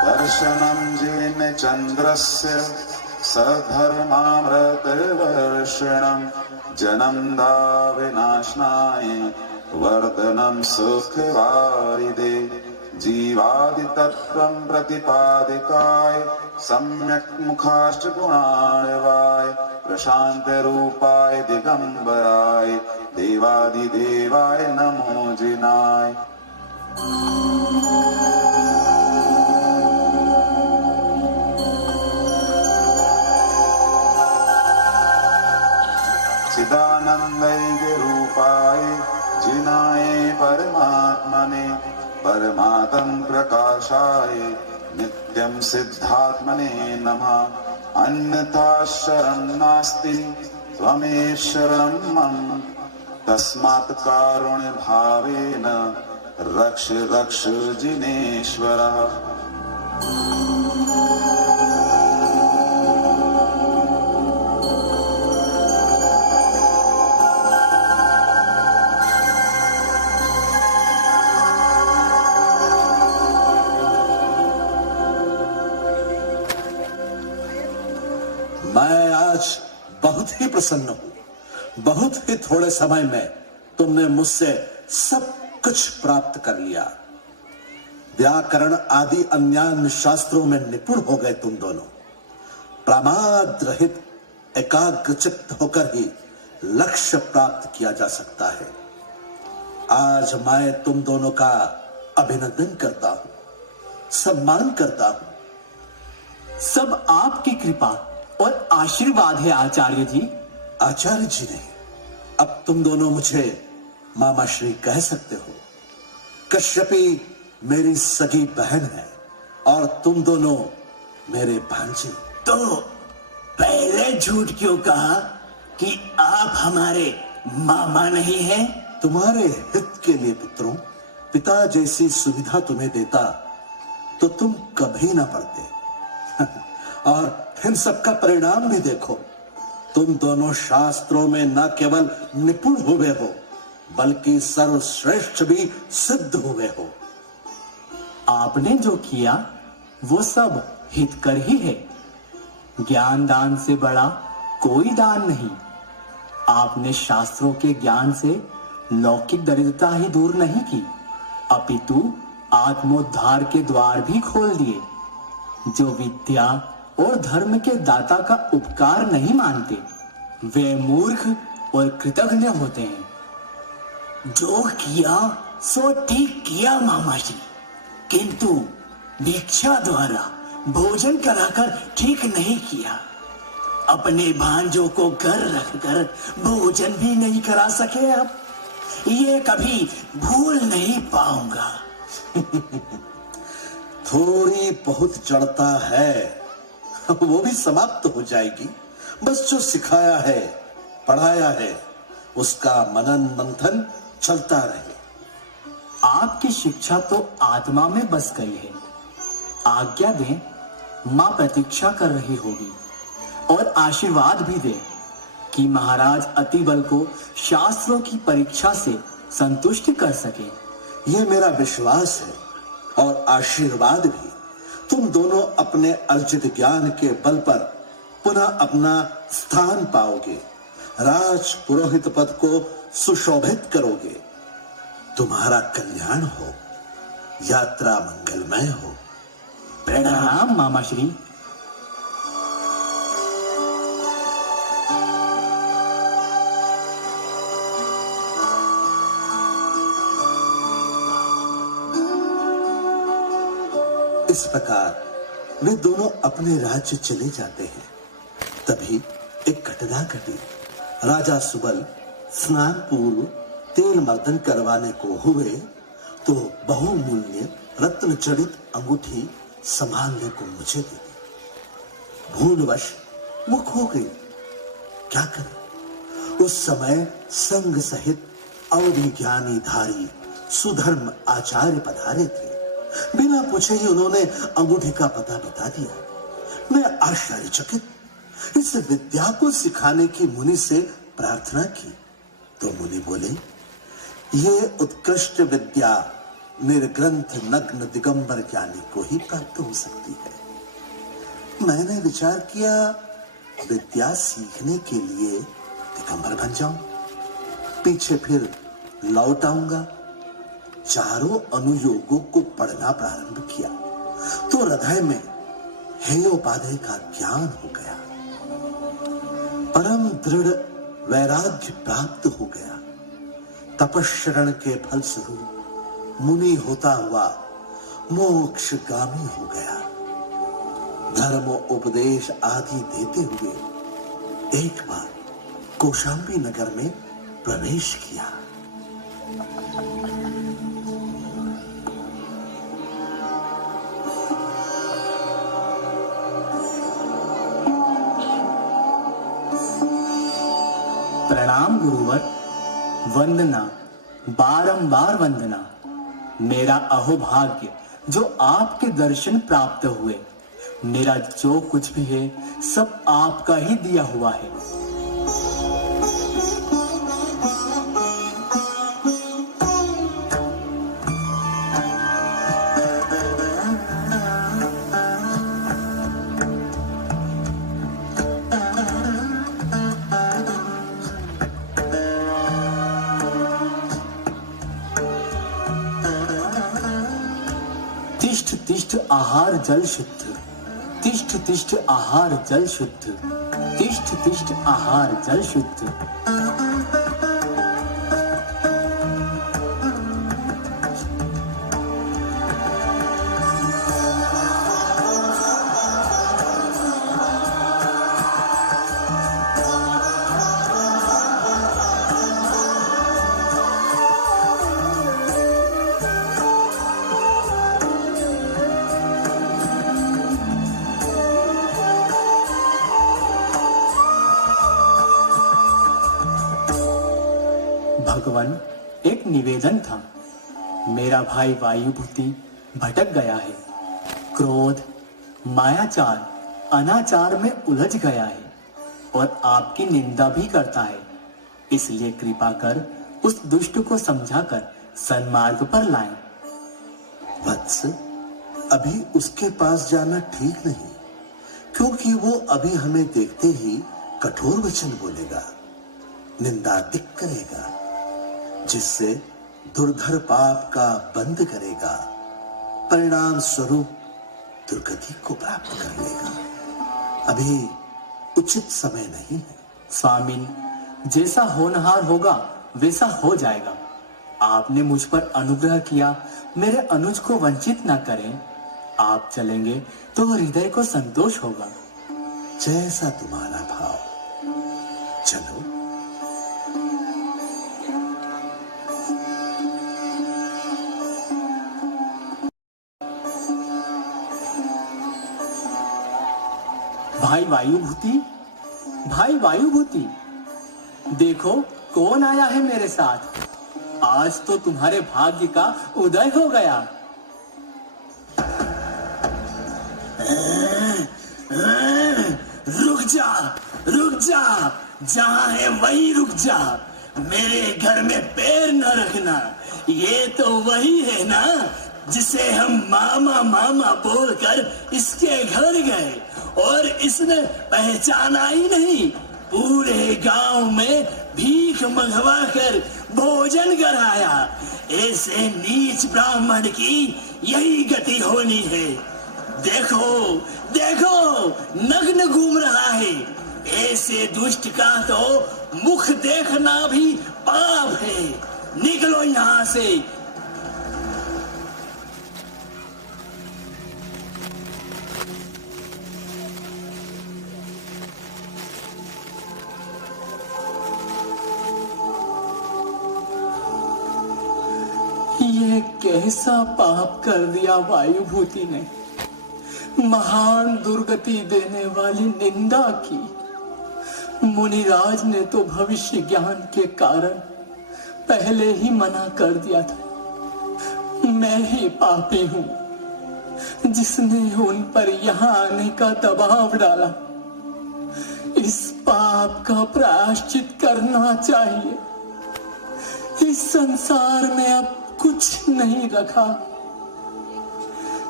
दर्शनं येन चन्द्रस्य सधर्मामृतवर्षणं जनं दाविनाशनाय वर्धनं सुखवारिदे। जीवादितत्त्वं प्रतिपादिकाय सम्यक् मुखाष्टगुणार्वाय प्रशान्तरूपाय दिगम्बराय देवादिदेवाय नमो जिनाय। चिदानन्दैकरूपाय जिनाय परमात्मने परमात्म प्रकाशाय नित्यं सिद्धात्मने नमः। अन्यथा शरणं नास्ति त्वमेव शरणं मम तस्मात् कारुण्य भावेन रक्ष रक्ष जिनेश्वरः। मैं आज बहुत ही प्रसन्न हूं। बहुत ही थोड़े समय में तुमने मुझसे सब कुछ प्राप्त कर लिया। व्याकरण आदि अन्य शास्त्रों में निपुण हो गए तुम दोनों। प्रमाद रहित एकाग्रचित्त होकर ही लक्ष्य प्राप्त किया जा सकता है। आज मैं तुम दोनों का अभिनंदन करता हूं, सम्मान करता हूं। सब आपकी कृपा और आशीर्वाद है आचार्य जी। आचार्य जी नहीं, अब तुम दोनों मुझे मामा श्री कह सकते हो। कश्यपी मेरी सगी बहन है और तुम दोनों मेरे भांजे। तो पहले झूठ क्यों कहा कि आप हमारे मामा नहीं हैं? तुम्हारे हित के लिए पुत्रों, पिता जैसी सुविधा तुम्हें देता तो तुम कभी ना पड़ते। और इन सबका परिणाम भी देखो। तुम दोनों शास्त्रों में न केवल निपुण हुए हो बल्कि सर्वश्रेष्ठ भी सिद्ध हुए हो। आपने जो किया वो सब हितकर ही है। ज्ञान दान से बड़ा कोई दान नहीं। आपने शास्त्रों के ज्ञान से लौकिक दरिद्रता ही दूर नहीं की, अपितु आत्मोद्धार के द्वार भी खोल दिए। जो विद्या और धर्म के दाता का उपकार नहीं मानते, वे मूर्ख और कृतज्ञ होते हैं। जो किया सो ठीक किया मामा जी, किंतु भिक्षा द्वारा भोजन कराकर ठीक नहीं किया। अपने भांजों को घर रखकर भोजन भी नहीं करा सके आप, ये कभी भूल नहीं पाऊंगा। थोड़ी बहुत जड़ता है, वो भी समाप्त हो जाएगी। बस जो सिखाया है, पढ़ाया है, उसका मनन मंथन चलता रहे। आपकी शिक्षा तो आत्मा में बस गई है। आज्ञा दें, माँ प्रतीक्षा कर रही होगी, और आशीर्वाद भी दे कि महाराज अतिबल को शास्त्रों की परीक्षा से संतुष्ट कर सके। ये मेरा विश्वास है और आशीर्वाद भी। तुम दोनों अपने अर्जित ज्ञान के बल पर पुनः अपना स्थान पाओगे, राज पुरोहित पद को सुशोभित करोगे। तुम्हारा कल्याण हो, यात्रा मंगलमय हो। प्रणाम मामा श्री। इस प्रकार वे दोनों अपने राज्य चले जाते हैं। तभी एक घटना घटी। राजा सुबल स्नान पूर्व तेल मर्दन करवाने को हुए तो बहुमूल्य रत्न जड़ित अंगूठी संभालने को मुझे दे दी। भूलवश वो खो गई। क्या करें? उस समय संग सहित अवधि ज्ञानी धारी सुधर्म आचार्य पधारे थे। बिना पूछे ही उन्होंने अंगूठी का पता बता दिया। मैं आश्चर्यचकित इस विद्या को सिखाने की मुनि से प्रार्थना की तो मुनि बोले, ये उत्कृष्ट विद्या निर्ग्रंथ नग्न दिगंबर ज्ञानी को ही प्राप्त हो सकती है। मैंने विचार किया, विद्या सीखने के लिए दिगंबर बन जाऊं, पीछे फिर लौट आऊंगा। चारों अनुयोगों को पढ़ना प्रारंभ किया तो हृदय में हेयोपाध्याय का ज्ञान हो गया। परम दृढ़ वैराग्य प्राप्त हो गया। तपश्चरण के फलस्वरूप मुनि होता हुआ मोक्षगामी हो गया। धर्म उपदेश आदि देते हुए एक बार कौशाम्बी नगर में प्रवेश किया। प्रणाम गुरुवर, वंदना, बारंबार वंदना। मेरा अहोभाग्य जो आपके दर्शन प्राप्त हुए। मेरा जो कुछ भी है सब आपका ही दिया हुआ है। तिष्ठ तिष्ठ आहार जल शुद्ध, तिष्ठ तिष्ठ आहार जल शुद्ध, तिष्ठ तिष्ठ आहार जल शुद्ध। भगवान, एक निवेदन था। मेरा भाई वायुभूति भटक गया है, क्रोध, मायाचार, अनाचार में उलझ गया है और आपकी निंदा भी करता है। इसलिए कृपा कर उस दुष्ट को समझाकर सन्मार्ग पर लाएं। वत्स, अभी उसके पास जाना ठीक नहीं, क्योंकि वो अभी हमें देखते ही कठोर वचन बोलेगा, निंदादिक करेगा, जिससे दुर्धर पाप का बंद करेगा, परिणाम स्वरूप दुर्गति को प्राप्त कर लेगा। अभी उचित समय नहीं है। स्वामिन, जैसा होनहार होगा वैसा हो जाएगा। आपने मुझ पर अनुग्रह किया, मेरे अनुज को वंचित ना करें। आप चलेंगे तो हृदय को संतोष होगा। जैसा तुम्हारा भाव। चलो। भाई वायुभूति, भाई वायुभूति, देखो कौन आया है मेरे साथ। आज तो तुम्हारे भाग्य का उदय हो गया। रुक जा, रुक जा, जहां है वहीं रुक जा। मेरे घर में पैर न रखना। ये तो वही है ना जिसे हम मामा मामा बोलकर इसके घर गए और इसने पहचाना ही नहीं। पूरे गांव में भीख मंगवा कर भोजन कराया। ऐसे नीच ब्राह्मण की यही गति होनी है। देखो देखो, नग्न घूम रहा है। ऐसे दुष्ट का तो मुख देखना भी पाप है। निकलो यहाँ से। ये कैसा पाप कर दिया वायुभूति ने। महान दुर्गति देने वाली निंदा की। मुनिराज ने तो भविष्य ज्ञान के कारण पहले ही मना कर दिया था। मैं ही पापी हूं जिसने उन पर यहां आने का दबाव डाला। इस पाप का प्रायश्चित करना चाहिए। इस संसार में अब कुछ नहीं रखा।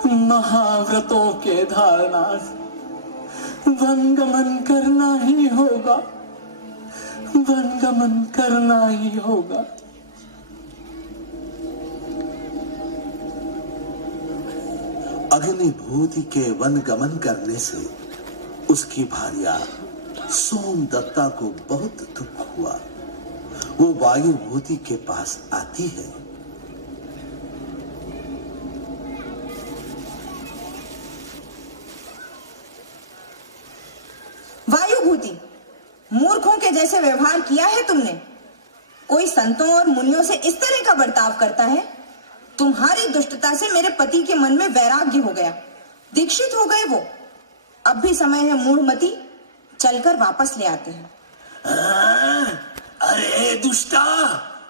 महाव्रतों के धारणार्थ वनगमन करना ही होगा। वनगमन करना ही होगा। अग्निभूति के वनगमन करने से उसकी भार्या सोमदत्ता को बहुत दुख हुआ। वो वायुभूति के पास आती है। वायुभूति, मूर्खों के जैसे व्यवहार किया है तुमने। कोई संतों और मुनियों से इस तरह का बर्ताव करता है। तुम्हारी दुष्टता से मेरे पति के मन में वैराग्य हो गया। दीक्षित हो गए वो। अब भी समय है मूढ़मती, चलकर वापस ले आते हैं। अरे दुष्टा,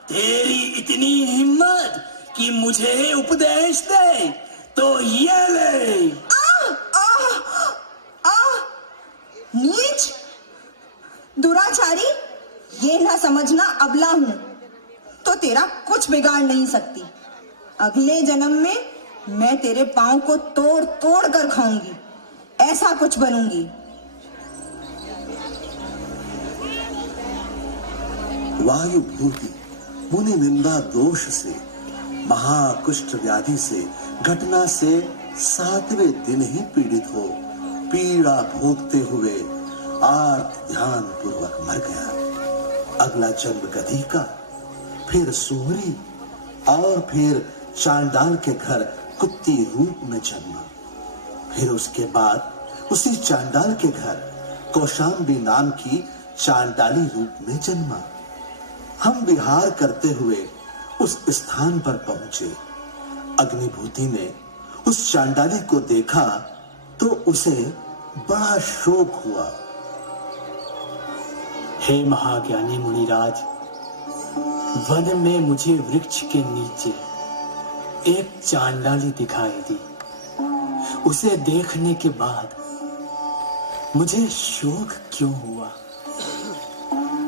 तेरी इतनी हिम्मत कि मुझे उपदेश दे तो ये ले। नीच, दुराचारी, ये ना समझना अबला हूं तो तेरा कुछ बिगाड़ नहीं सकती। अगले जन्म में मैं तेरे पांव को तोड़ तोड़ कर खाऊंगी। ऐसा कुछ बनूंगी। वायुभूति मुनि निंदा दोष से, महाकुष्ठ व्याधि से, घटना से 7वें दिन ही पीड़ित हो पीड़ा भोगते हुए आर्त ध्यान पूर्वक मर गया। अगला जन्म गधी का, फिर सूरी और फिर चांडाल के घर कुत्ती रूप में जन्मा। फिर उसके बाद उसी चांडाल के घर कौशाम्बी नाम की चांडाली रूप में जन्मा। हम विहार करते हुए उस स्थान पर पहुंचे। अग्निभूति ने उस चांडाली को देखा तो उसे बड़ा शोक हुआ। हे महाज्ञानी मुनिराज, वन में मुझे वृक्ष के नीचे एक चांडाली दिखाई दी। उसे देखने के बाद मुझे शोक क्यों हुआ?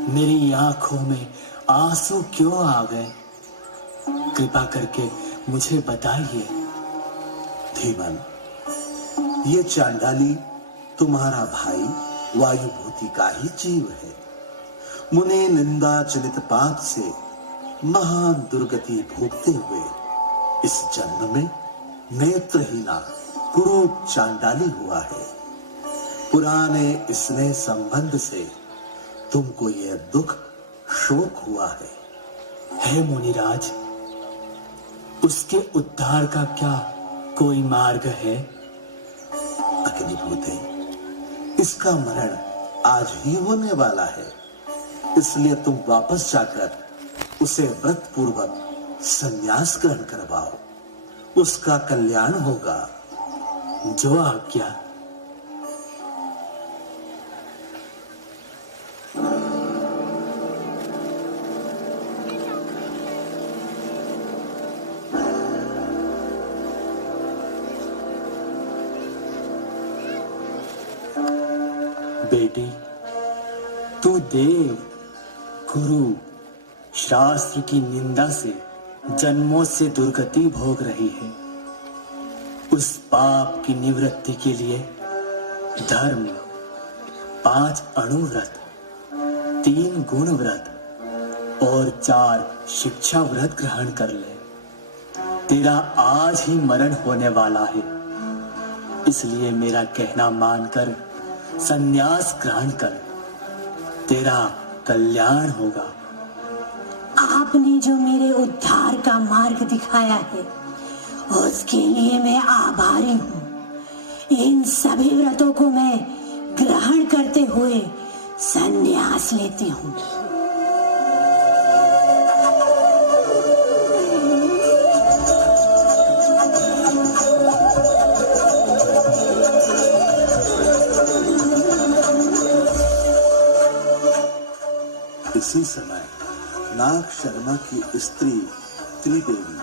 मेरी आंखों में आंसू क्यों आ गए? कृपा करके मुझे बताइए। धीमन, ये चांडाली तुम्हारा भाई वायुभूति का ही जीव है। मुनि निंदा चलित पाप से महान दुर्गति भोगते हुए इस जन्म में नेत्रहीना कुरूप चांडाली हुआ है। पुराने स्नेह संबंध से तुमको यह दुख शोक हुआ है मुनिराज, उसके उद्धार का क्या कोई मार्ग है? अग्निभूते, इसका मरण आज ही होने वाला है, इसलिए तुम वापस जाकर उसे व्रत पूर्वक संन्यास ग्रहण करवाओ, उसका कल्याण होगा। जो आज्ञा। बेटी, तू देव, गुरु, शास्त्र की निंदा से जन्मों से दुर्गति भोग रही है। उस पाप की निवृत्ति के लिए धर्म, 5 अणुव्रत, 3 गुण व्रत और 4 शिक्षा व्रत ग्रहण कर ले। तेरा आज ही मरण होने वाला है, इसलिए मेरा कहना मानकर संन्यास ग्रहण कर, तेरा कल्याण होगा। आपने जो मेरे उद्धार का मार्ग दिखाया है, उसके लिए मैं आभारी हूँ। इन सभी व्रतों को मैं ग्रहण करते हुए संन्यास लेती हूँ। इसी समय नाग शर्मा की स्त्री त्रिदेवी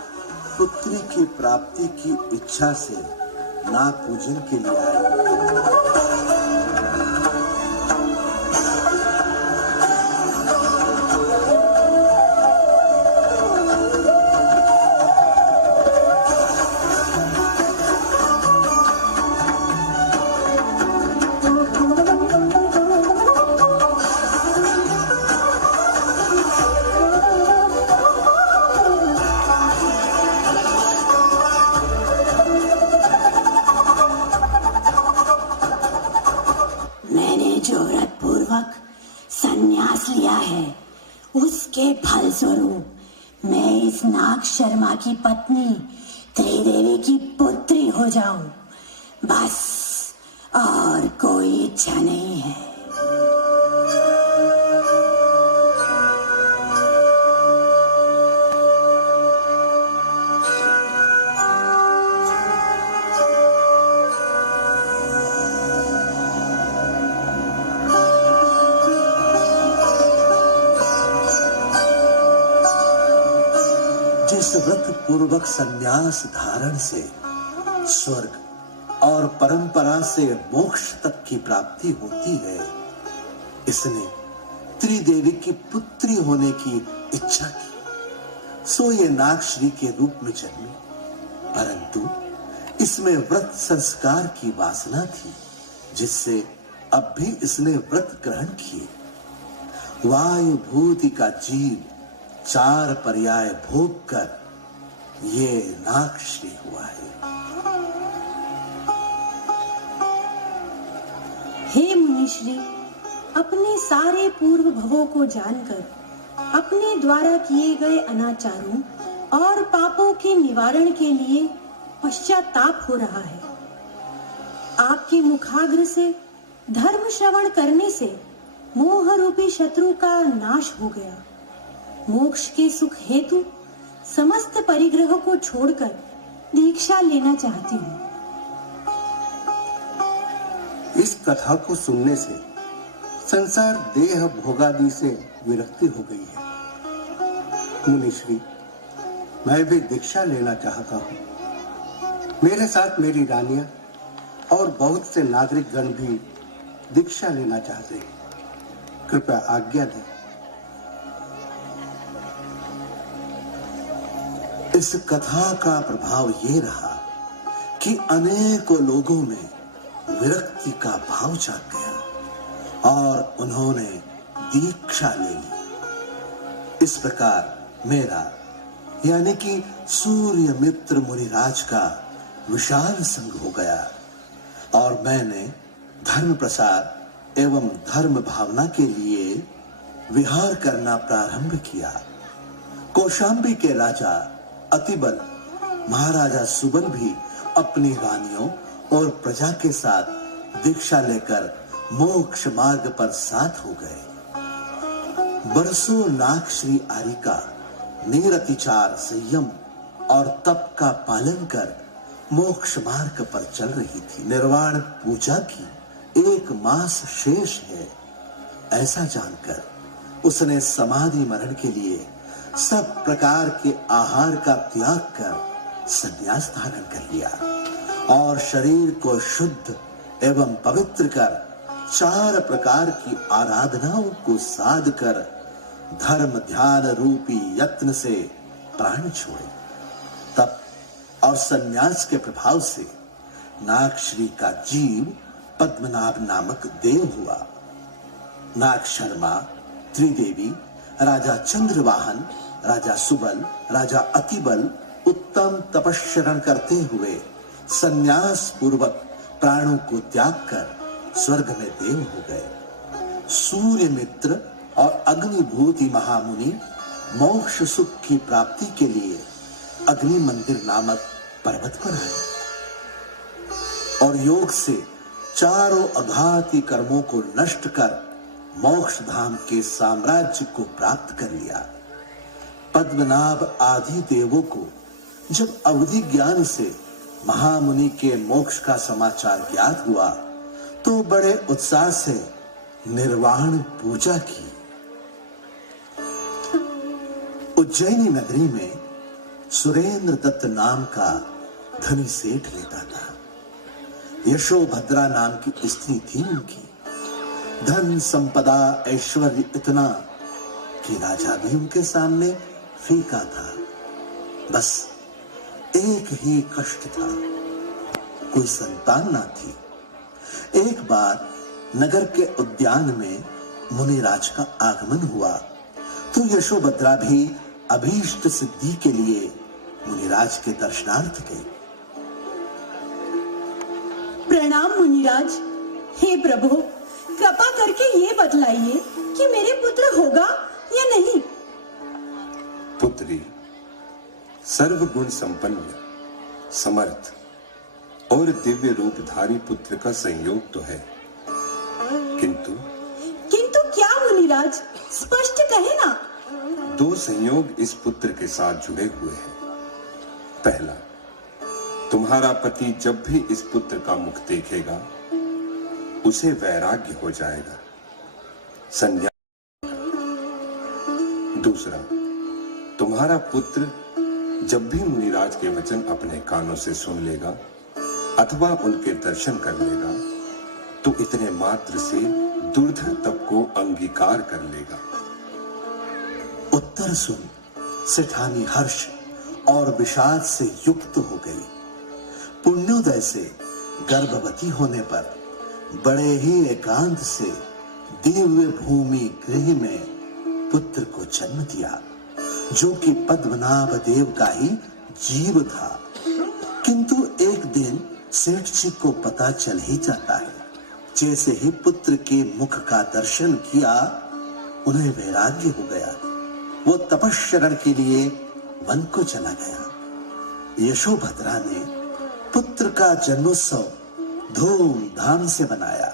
पुत्री की प्राप्ति की इच्छा से नाग पूजन के लिए आई। संन्यास लिया है, उसके फल स्वरूप मैं इस नाग शर्मा की पत्नी त्रिदेवी की पुत्री हो जाऊं, बस और कोई इच्छा नहीं है। जिस व्रत पूर्वक संन्यास धारण से स्वर्ग और परंपरा से मोक्ष तक की प्राप्ति होती है, इसने त्रिदेवी की पुत्री होने की इच्छा की, सो ये नागश्री के रूप में जन्मी। परंतु इसमें व्रत संस्कार की वासना थी, जिससे अब भी इसने व्रत ग्रहण किए। वायु भूति का जीव 4 पर्याय भोग कर ये नागश्री हुआ है। हे मुनिश्री, अपने सारे पूर्व भवों को जानकर अपने द्वारा किए गए अनाचारों और पापों के निवारण के लिए पश्चाताप हो रहा है। आपके मुखाग्र से धर्म श्रवण करने से मोह रूपी शत्रु का नाश हो गया। मोक्ष के सुख हेतु समस्त परिग्रह को छोड़कर दीक्षा लेना चाहती हूँ। इस कथा को सुनने से संसार देह भोगादि से विरक्ति हो गई है। मुनिश्री, मैं भी दीक्षा लेना चाहता हूँ। मेरे साथ मेरी रानियां और बहुत से नागरिक गण भी दीक्षा लेना चाहते हैं। कृपया आज्ञा दें। इस कथा का प्रभाव ये रहा कि अनेकों लोगों में विरक्ति का भाव जाग गया और उन्होंने दीक्षा ले ली। इस प्रकार मेरा यानी कि सूर्य मित्र मुनिराज का विशाल संग हो गया और मैंने धर्म प्रसार एवं धर्म भावना के लिए विहार करना प्रारंभ किया। कौशाम्बी के राजा अतिबल, महाराजा सुबल भी अपनी रानियों और प्रजा के साथ दीक्षा लेकर मोक्ष मार्ग पर साथ हो गए। बरसों नाग श्री आरिका निरतिचार, संयम और तप का पालन कर मोक्ष मार्ग पर चल रही थी। निर्वाण पूजा की 1 मास शेष है, ऐसा जानकर उसने समाधि मरण के लिए सब प्रकार के आहार का त्याग कर संन्यास धारण कर लिया और शरीर को शुद्ध एवं पवित्र कर 4 प्रकार की आराधनाओं को साध कर धर्म ध्यान रूपी यत्न से प्राण छोड़े। तप और संन्यास के प्रभाव से नागश्री का जीव पद्मनाभ नामक देव हुआ। नाग शर्मा, त्रिदेवी, राजा चंद्रवाहन, राजा सुबल, राजा अतिबल उत्तम तपस्या करते हुए संन्यास पूर्वक प्राणों को त्याग कर स्वर्ग में देव हो गए। सूर्य मित्र और अग्निभूति महामुनि मोक्ष सुख की प्राप्ति के लिए अग्नि मंदिर नामक पर्वत पर आए और योग से चारों अघाती कर्मों को नष्ट कर मोक्ष धाम के साम्राज्य को प्राप्त कर लिया। पद्मनाभ आदि देवों को जब अवधि ज्ञान से महामुनि के मोक्ष का समाचार ज्ञात हुआ तो बड़े उत्साह से निर्वाण पूजा की। उज्जैनी नगरी में सुरेंद्र दत्त नाम का धनी सेठ लेता था। यशोभद्रा नाम की स्त्री थी उनकी। धन संपदा ऐश्वर्य इतना कि राजा भी उनके सामने फीका था। बस एक ही कष्ट था, कोई संतान ना थी। एक बार नगर के उद्यान में मुनिराज का आगमन हुआ तो यशोभद्रा भी अभीष्ट सिद्धि के लिए मुनिराज के दर्शनार्थ गई। प्रणाम मुनिराज। हे प्रभु, कृपा करके ये बतलाइए कि मेरे पुत्र होगा या नहीं। पुत्री, सर्वगुण संपन्न, समर्थ और दिव्य रूपधारी पुत्र का संयोग तो है, किंतु क्या मुनिराज, स्पष्ट कहे ना। 2 संयोग इस पुत्र के साथ जुड़े हुए हैं। पहला, तुम्हारा पति जब भी इस पुत्र का मुख देखेगा उसे वैराग्य हो जाएगा, संन्यास। दूसरा, तुम्हारा पुत्र जब भी मुनिराज के वचन अपने कानों से सुन लेगा अथवा उनके दर्शन कर लेगा तो इतने मात्र से दुर्धर तप को अंगीकार कर लेगा। उत्तर सुन सेठानी हर्ष और विषाद से युक्त हो गई। पुण्योदय से गर्भवती होने पर बड़े ही एकांत से दिव्य भूमि गृह में पुत्र को जन्म दिया, जो कि पद्मनाभ देव का ही जीव था। किंतु एक दिन सेठ जी को पता चल ही जाता है। जैसे ही पुत्र के मुख का दर्शन किया उन्हें वैराग्य हो गया। वो तपश्चरण के लिए वन को चला गया। यशोभद्रा ने पुत्र का जन्मोत्सव धूमधाम से मनाया।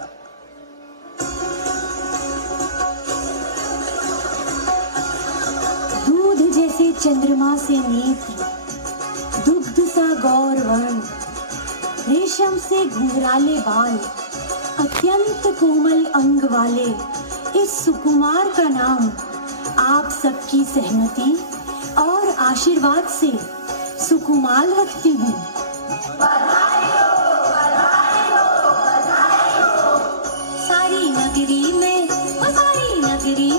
दूध जैसे चंद्रमा से नेत्र, दुग्ध सा गौर वर्ण, रेशम से घुंघराले बाल, अत्यंत कोमल अंग वाले इस सुकुमार का नाम आप सबकी सहमति और आशीर्वाद से सुकुमाल रखती हूँ। सारी नगरी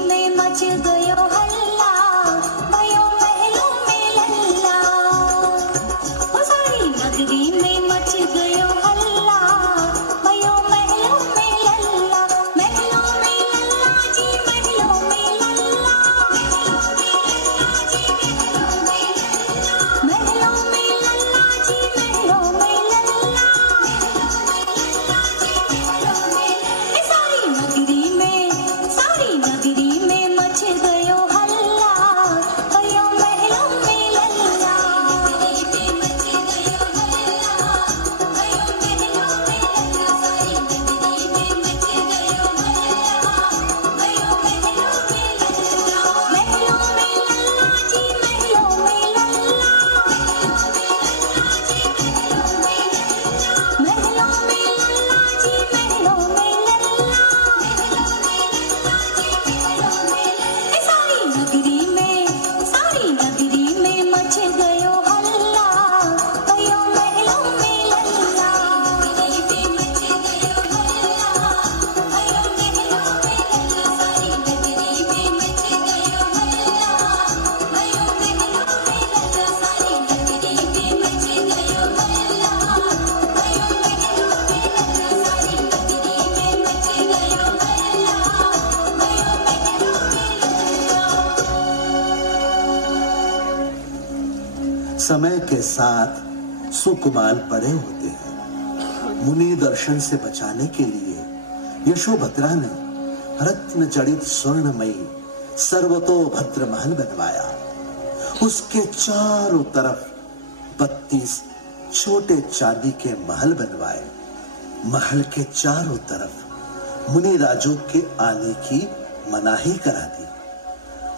में मच गयो हल्ला, भयो महलों में लल्ला। सारी नगरी में मच गयो हल्ला, भयो महलों में लल्ला। महलों में लल्ला जी, महलों में लल्ला, महलों में लल्ला जी, महलों में लल्ला। समय के साथ सुकुमाल बड़े होते हैं। मुनि दर्शन से बचाने के लिए यशोभद्रा ने रत्न जड़ित स्वर्णमयी सर्वतोभद्र महल बनवाया। उसके चारों तरफ 32 छोटे चांदी के महल बनवाए। महल के चारों तरफ मुनि राजों के आने की मनाही करा दी।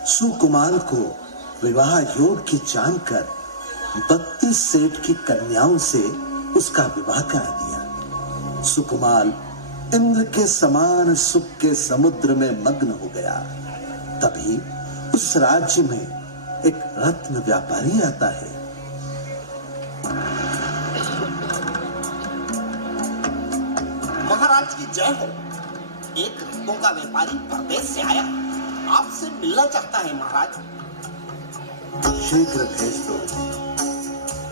सुकुमाल को विवाह योग्य जानकर 32 सेठ की कन्याओं से उसका विवाह करा दिया। सुकुमाल इंद्र के समान सुख के समुद्र में मग्न हो गया। तभी उस राज्य में एक रत्न व्यापारी आता है। महाराज की जय हो। एक रत्नों का व्यापारी परदेश से आया, आपसे मिलना चाहता है महाराज। शीघ्र भेज दो।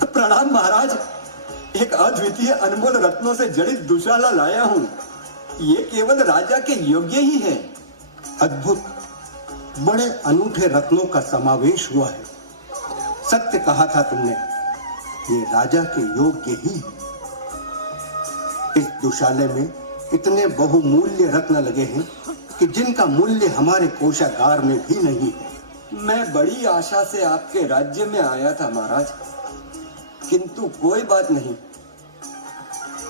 प्रणाम महाराज। एक अद्वितीय अनमोल रत्नों से जड़ित दुशाला लाया हूँ। ये केवल राजा के योग्य ही है। अद्भुत, बड़े अनूठे रत्नों का समावेश हुआ है। सत्य कहा था तुमने, ये राजा के योग्य ही है। इस दुशाले में इतने बहुमूल्य रत्न लगे हैं कि जिनका मूल्य हमारे कोषागार में भी नहीं है। मैं बड़ी आशा से आपके राज्य में आया था महाराज, किंतु कोई बात नहीं।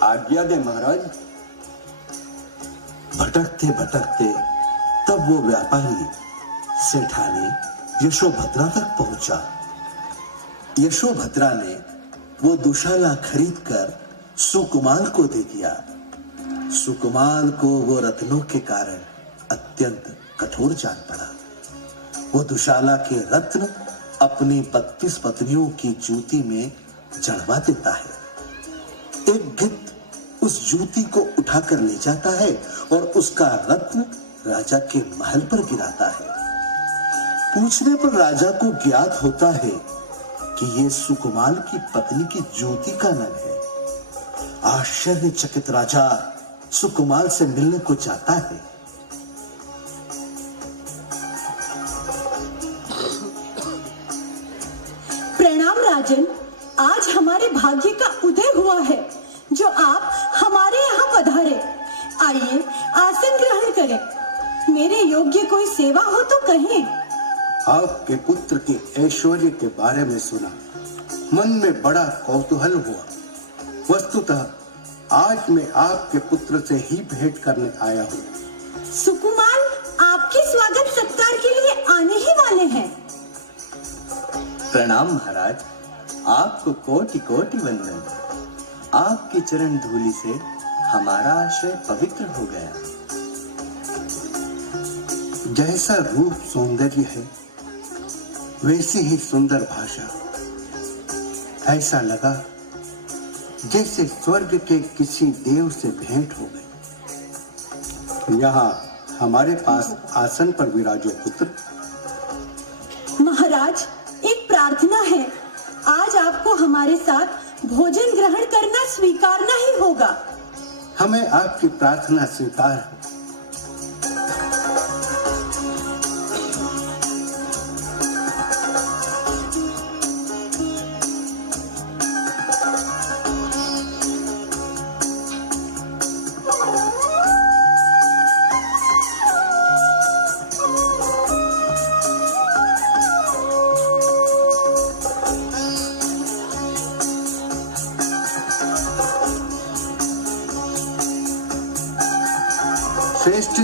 आज्ञा दे महाराज। भटकते भटकते तब वो व्यापारी सेठानी यशोभद्रा तक पहुंचा। यशोभद्रा ने वो दुशाला खरीदकर सुकुमाल को दे दिया। सुकुमाल को वो रत्नों के कारण अत्यंत कठोर जान पड़ा। वो दुशाला के रत्न अपनी 32 पत्नियों की जूती में जड़वा देता है। एक गिद्ध उस जूती को उठाकर ले जाता है और उसका रत्न राजा के महल पर गिराता है। पूछने पर राजा को ज्ञात होता है कि ये सुकुमाल की पत्नी की जूती का नग है। आश्चर्यचकित राजा सुकुमाल से मिलने को चाहता है। प्रणाम राजन, आज हमारे भाग्य का उदय हुआ है जो आप हमारे यहाँ पधारे। आइए आसन ग्रहण करें। मेरे योग्य कोई सेवा हो तो कहें। आपके पुत्र के ऐश्वर्य के बारे में सुना, मन में बड़ा कौतूहल हुआ। वस्तुतः आज मैं आपके पुत्र से ही भेंट करने आया हूँ। सुकुमाल आपके स्वागत सत्कार के लिए आने ही वाले हैं। प्रणाम महाराज। आपको कोटि कोटि वंदन। आपकी चरण धूलि से हमारा आश्रय पवित्र हो गया। जैसा रूप सौंदर्य है वैसी ही सुंदर भाषा। ऐसा लगा जैसे स्वर्ग के किसी देव से भेंट हो गई। यहाँ हमारे पास आसन पर विराजो पुत्र। महाराज, एक प्रार्थना है। आज आपको हमारे साथ भोजन ग्रहण करना स्वीकारना ही होगा। हमें आपकी प्रार्थना स्वीकार है।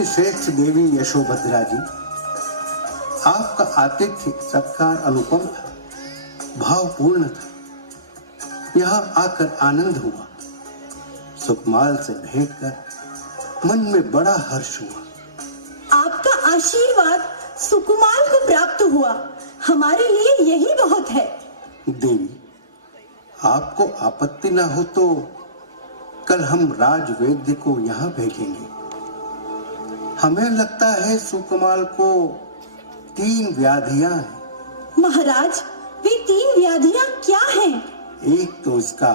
श्रेष्ठ देवी यशोभद्रा जी, आपका आतिथ्य सत्कार अनुपम था, भावपूर्ण था। यहाँ आकर आनंद हुआ। सुकुमाल से भेंट कर मन में बड़ा हर्ष हुआ। आपका आशीर्वाद सुकुमाल को प्राप्त हुआ, हमारे लिए यही बहुत है। देवी, आपको आपत्ति न हो तो कल हम राजवैद्य को यहाँ भेजेंगे। हमें लगता है सुकुमाल को 3 व्याधियां हैं। महाराज, वे 3 व्याधियां क्या हैं? एक तो इसका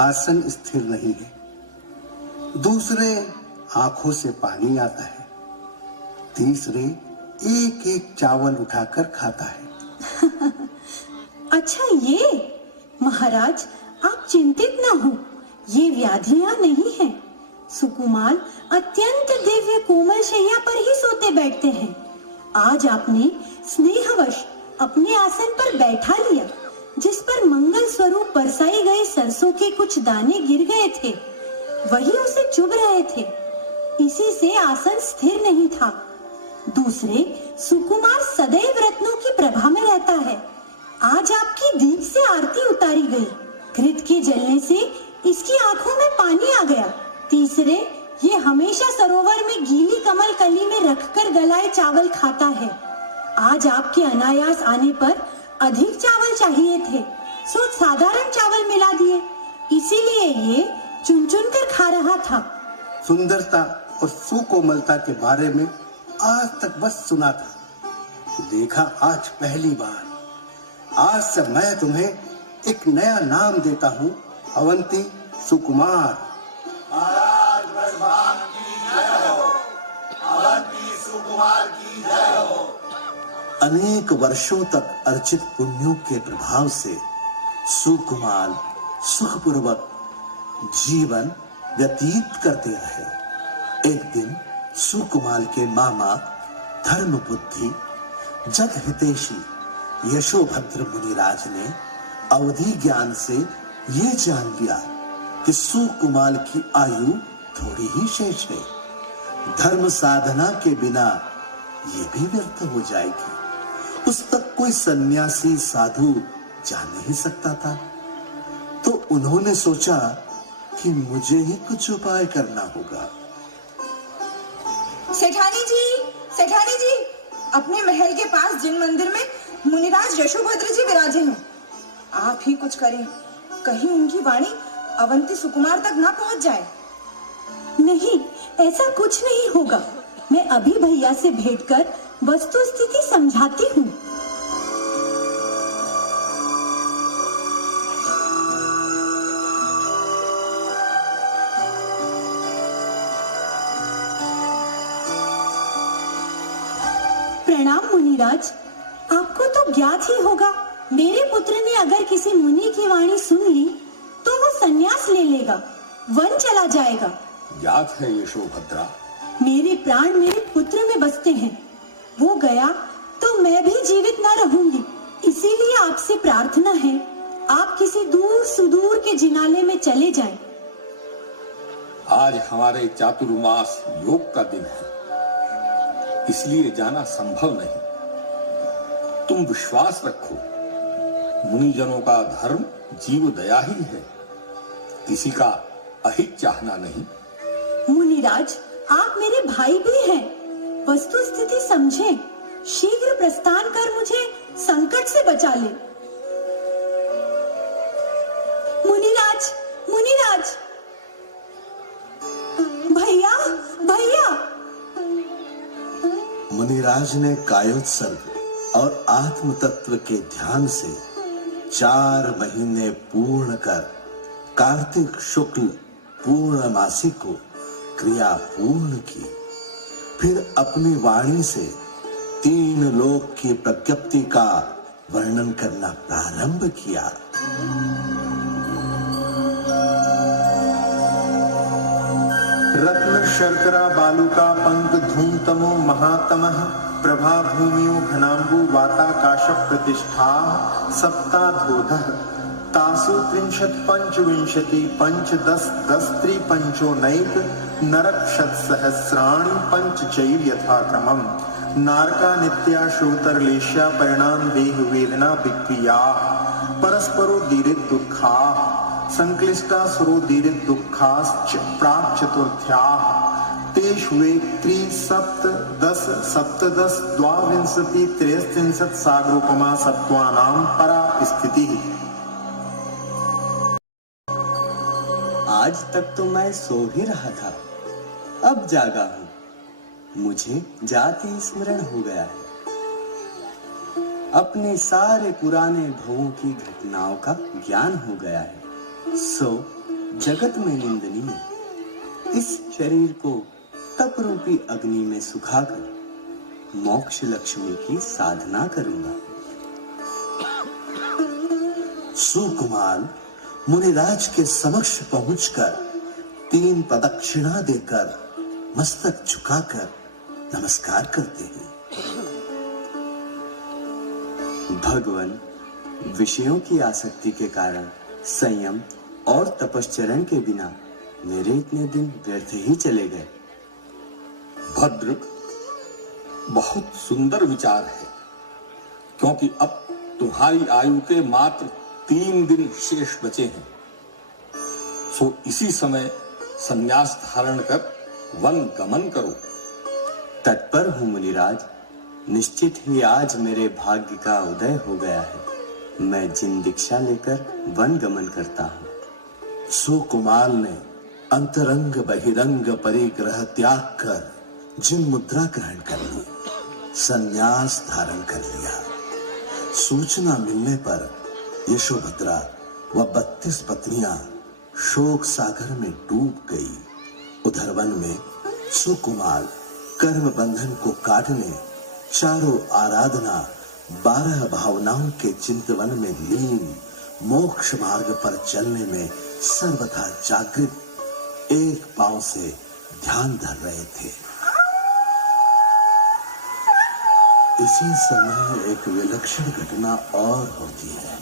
आसन स्थिर नहीं है, दूसरे आंखों से पानी आता है, तीसरे एक एक चावल उठाकर खाता है। अच्छा, ये महाराज, आप चिंतित न हो, ये व्याधियां नहीं हैं। सुकुमार अत्यंत दिव्य कोमल शैया पर ही सोते बैठते हैं। आज आपने स्नेहवश अपने आसन पर बैठा लिया, जिस पर मंगल स्वरूप बरसाई गई सरसों के कुछ दाने गिर गए थे, वही उसे चुभ रहे थे। इसी से आसन स्थिर नहीं था। दूसरे, सुकुमार सदैव रत्नों की प्रभा में रहता है। आज आपकी दीप से आरती उतारी गई, घृत के जलने से इसकी आंखों में पानी आ गया। तीसरे, ये हमेशा सरोवर में गीली कमल कली में रखकर गलाए चावल खाता है। आज आपके अनायास आने पर अधिक चावल चाहिए थे, सो साधारण चावल मिला दिए, इसीलिए ये चुन चुन कर खा रहा था। सुंदरता और सुकोमलता के बारे में आज तक बस सुना था, देखा आज पहली बार। आज से मैं तुम्हें एक नया नाम देता हूँ, अवंती सुकुमार। महाराज भगवान की जय हो, अवंती सुकुमार की जय हो। अनेक वर्षों तक अर्जित पुण्यों के प्रभाव से सुकुमार सुखपूर्वक जीवन व्यतीत करते रहे। एक दिन सुकुमार के मामा धर्मबुद्धि जग हितेशी यशोभद्र मुनिराज ने अवधि ज्ञान से ये जान लिया कि सुकुमार की आयु थोड़ी ही शेष है, धर्म साधना के बिना ये भी व्यर्थ हो जाएगी। उस तक कोई सन्यासी साधु जा नहीं सकता था, तो उन्होंने सोचा कि मुझे ही कुछ उपाय करना होगा। सेठानी जी, अपने महल के पास जिन मंदिर में मुनिराज यशोभद्र जी विराजे हैं, आप ही कुछ करें, कहीं उनकी वाणी अवंती सुकुमार तक ना पहुंच जाए। नहीं, ऐसा कुछ नहीं होगा। मैं अभी भैया से भेंट कर वस्तु स्थिति समझाती हूँ। प्रणाम मुनिराज, आपको तो ज्ञात ही होगा, मेरे पुत्र ने अगर किसी मुनि की वाणी सुन ली तो वो संन्यास ले लेगा, वन चला जाएगा। ज्ञात है यशोभद्रा। मेरे प्राण मेरे पुत्र में बसते हैं, वो गया तो मैं भी जीवित न रहूंगी। इसीलिए आपसे प्रार्थना है, आप किसी दूर सुदूर के जिनाले में चले जाएं। आज हमारे चातुर्मास योग का दिन है, इसलिए जाना संभव नहीं। तुम विश्वास रखो, मुनिजनों का धर्म जीव दया ही है, किसी का अहित चाहना नहीं। मुनिराज, आप मेरे भाई भी हैं, वस्तु स्थिति समझें, शीघ्र प्रस्थान कर मुझे संकट से बचा ले। मुनिराज, मुनिराज, भैया, भैया। मुनिराज ने कायोत्सर्ग और आत्म तत्व के ध्यान से 4 महीने पूर्ण कर कार्तिक शुक्ल पूर्णमासी को क्रिया पूर्ण की। फिर अपनी वाणी से 3 लोक की प्रज्ञप्ति का वर्णन करना प्रारंभ किया। रत्न शर्करा बालुका पंक धूमतमो महातमः प्रभा भूमियो घनाम्बु वाताकाश प्रतिष्ठा सप्ताधोधः तासु 30 पंचविंशति पंच 10 10 त्रिपंचोनैक नरक शतसहस्राणि पंच चैव यथाक्रमम् नारका नित्या श्रोतरलेश्या परिणाम देह वेदना विक्रिया परस्परो दीरित दुःखा संक्लिष्टा सुरोदीरित दुःखाश्च प्राक् चतुर्थ्याः तेषु वे 3 7 10 सप्तदश 22 33 सागरोपमा सत्त्वानां परा स्थितिः। आज तक तो मैं सो ही रहा था, अब जागा हूँ, मुझे जाति स्मरण हो गया है। अपने सारे पुराने भवों की घटनाओं का ज्ञान हो गया है। सो जगत में निंदनीय इस शरीर को तप रूपी अग्नि में सुखाकर मोक्ष लक्ष्मी की साधना करूंगा। सुकुमार मुनिराज के समक्ष पहुंचकर 3 प्रदक्षिणा देकर मस्तक झुकाकर नमस्कार करते हैं। भगवान, विषयों की आसक्ति के कारण संयम और तपश्चरण के बिना मेरे इतने दिन व्यर्थ ही चले गए। भद्र, बहुत सुंदर विचार है, क्योंकि अब तुम्हारी आयु के मात्र 3 दिन शेष बचे हैं। सो इसी समय संन्यास धारण कर वन गमन करो। तत्पर हूँ मुनिराज, निश्चित ही आज मेरे भाग्य का उदय हो गया है। मैं जिन दीक्षा लेकर वन गमन करता हूँ। सुकुमार ने अंतरंग बहिरंग परिग्रह त्याग कर जिन मुद्रा ग्रहण कर ली, संन्यास धारण कर लिया। सूचना मिलने पर यशोभद्रा व 32 पत्नियां शोक सागर में डूब गई। उधर वन में सुकुमार कर्म बंधन को काटने, चारों आराधना, 12 भावनाओं के चिंतवन में लीन, मोक्ष मार्ग पर चलने में सर्वथा जागृत एक पांव से ध्यान धर रहे थे। इसी समय एक विलक्षण घटना और होती है।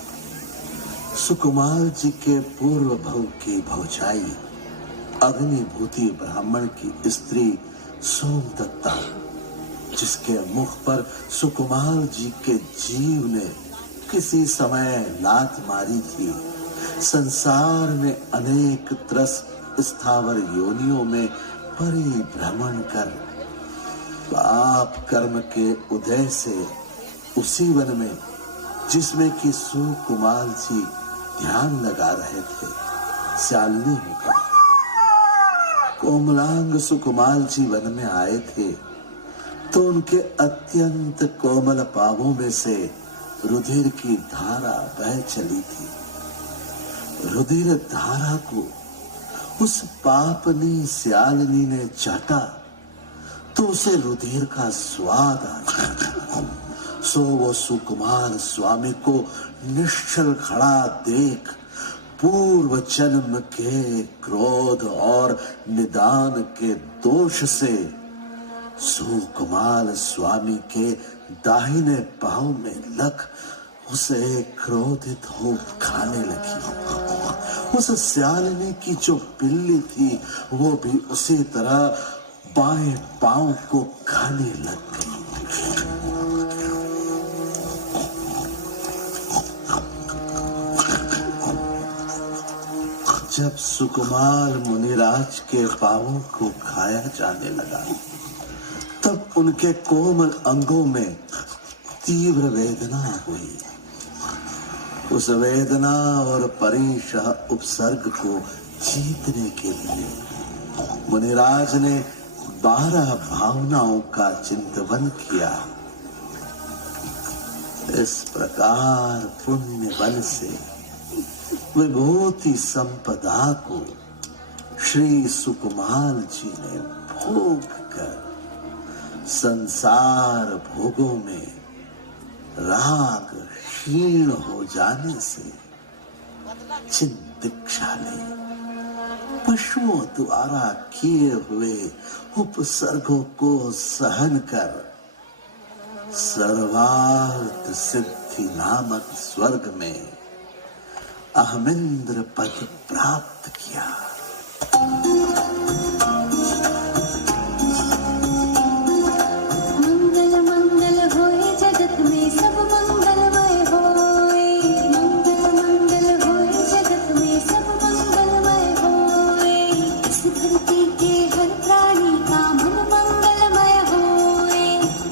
सुकुमार जी के पूर्व भव की भौजाई अग्निभूति ब्राह्मण की स्त्री सोमदत्ता, जिसके मुख पर सुकुमार जी के जीव ने किसी समय लात मारी थी, संसार में अनेक त्रस स्थावर योनियों में परिभ्रमण कर पाप कर्म के उदय से उसी वन में जिसमें कि सुकुमार जी ध्यान लगा रहे थे, शालिनी होकर कोमलांग सुकुमार जी वन में आए थे, तो उनके अत्यंत कोमल पावों में से रुधिर की धारा बह चली थी। रुधिर धारा को उस पापनी श्यालिनी ने चाटा तो उसे रुधिर का स्वाद आ गया। सो वो सुकुमार स्वामी को निश्चल खड़ा देख पूर्व जन्म के क्रोध और निदान के दोष से सुकुमार स्वामी के दाहिने पांव में लग उसे क्रोधित हो खाने लगी। उस श्यालिनी की जो बिल्ली थी वो भी उसी तरह बाएं पांव को खाने लग गई। जब सुकुमार मुनिराज के पांवों को खाया जाने लगा, तब उनके कोमल अंगों में तीव्र वेदना हुई। उस वेदना और परिशह उपसर्ग को जीतने के लिए मुनिराज ने 12 भावनाओं का चिंतन किया। इस प्रकार पुण्य बल से विभूति संपदा को श्री सुकुमार जी ने भोग कर संसार भोगों में राग क्षीण हो जाने से चिंतिक्षा ले पशुओं द्वारा किए हुए उपसर्गों को सहन कर सर्वार्थ सिद्धि नामक स्वर्ग में अहमिंद्र पद प्राप्त किया। मंगल मंगल होए जगत में सब मंगलमय होए। मंगल मंगल होए जगत में सब मंगलमय होए। इस धरती के हर प्राणी का मन मंगलमय होए।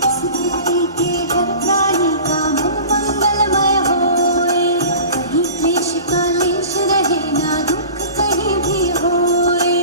इस धरती के हर प्राणी का मन मंगलमय होए। कहीं क्लेश का लेश रहे ना दुख कहीं भी होए।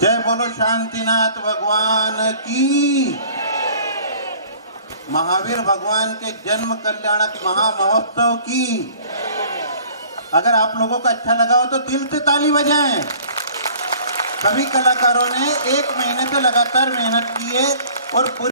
जय बोलो शांतिनाथ भगवान की। महावीर भगवान के जन्म कल्याणक महामहोत्सव की। अगर आप लोगों को अच्छा लगा हो तो दिल से ताली बजाएं। सभी कलाकारों ने 1 महीने से लगातार मेहनत की है और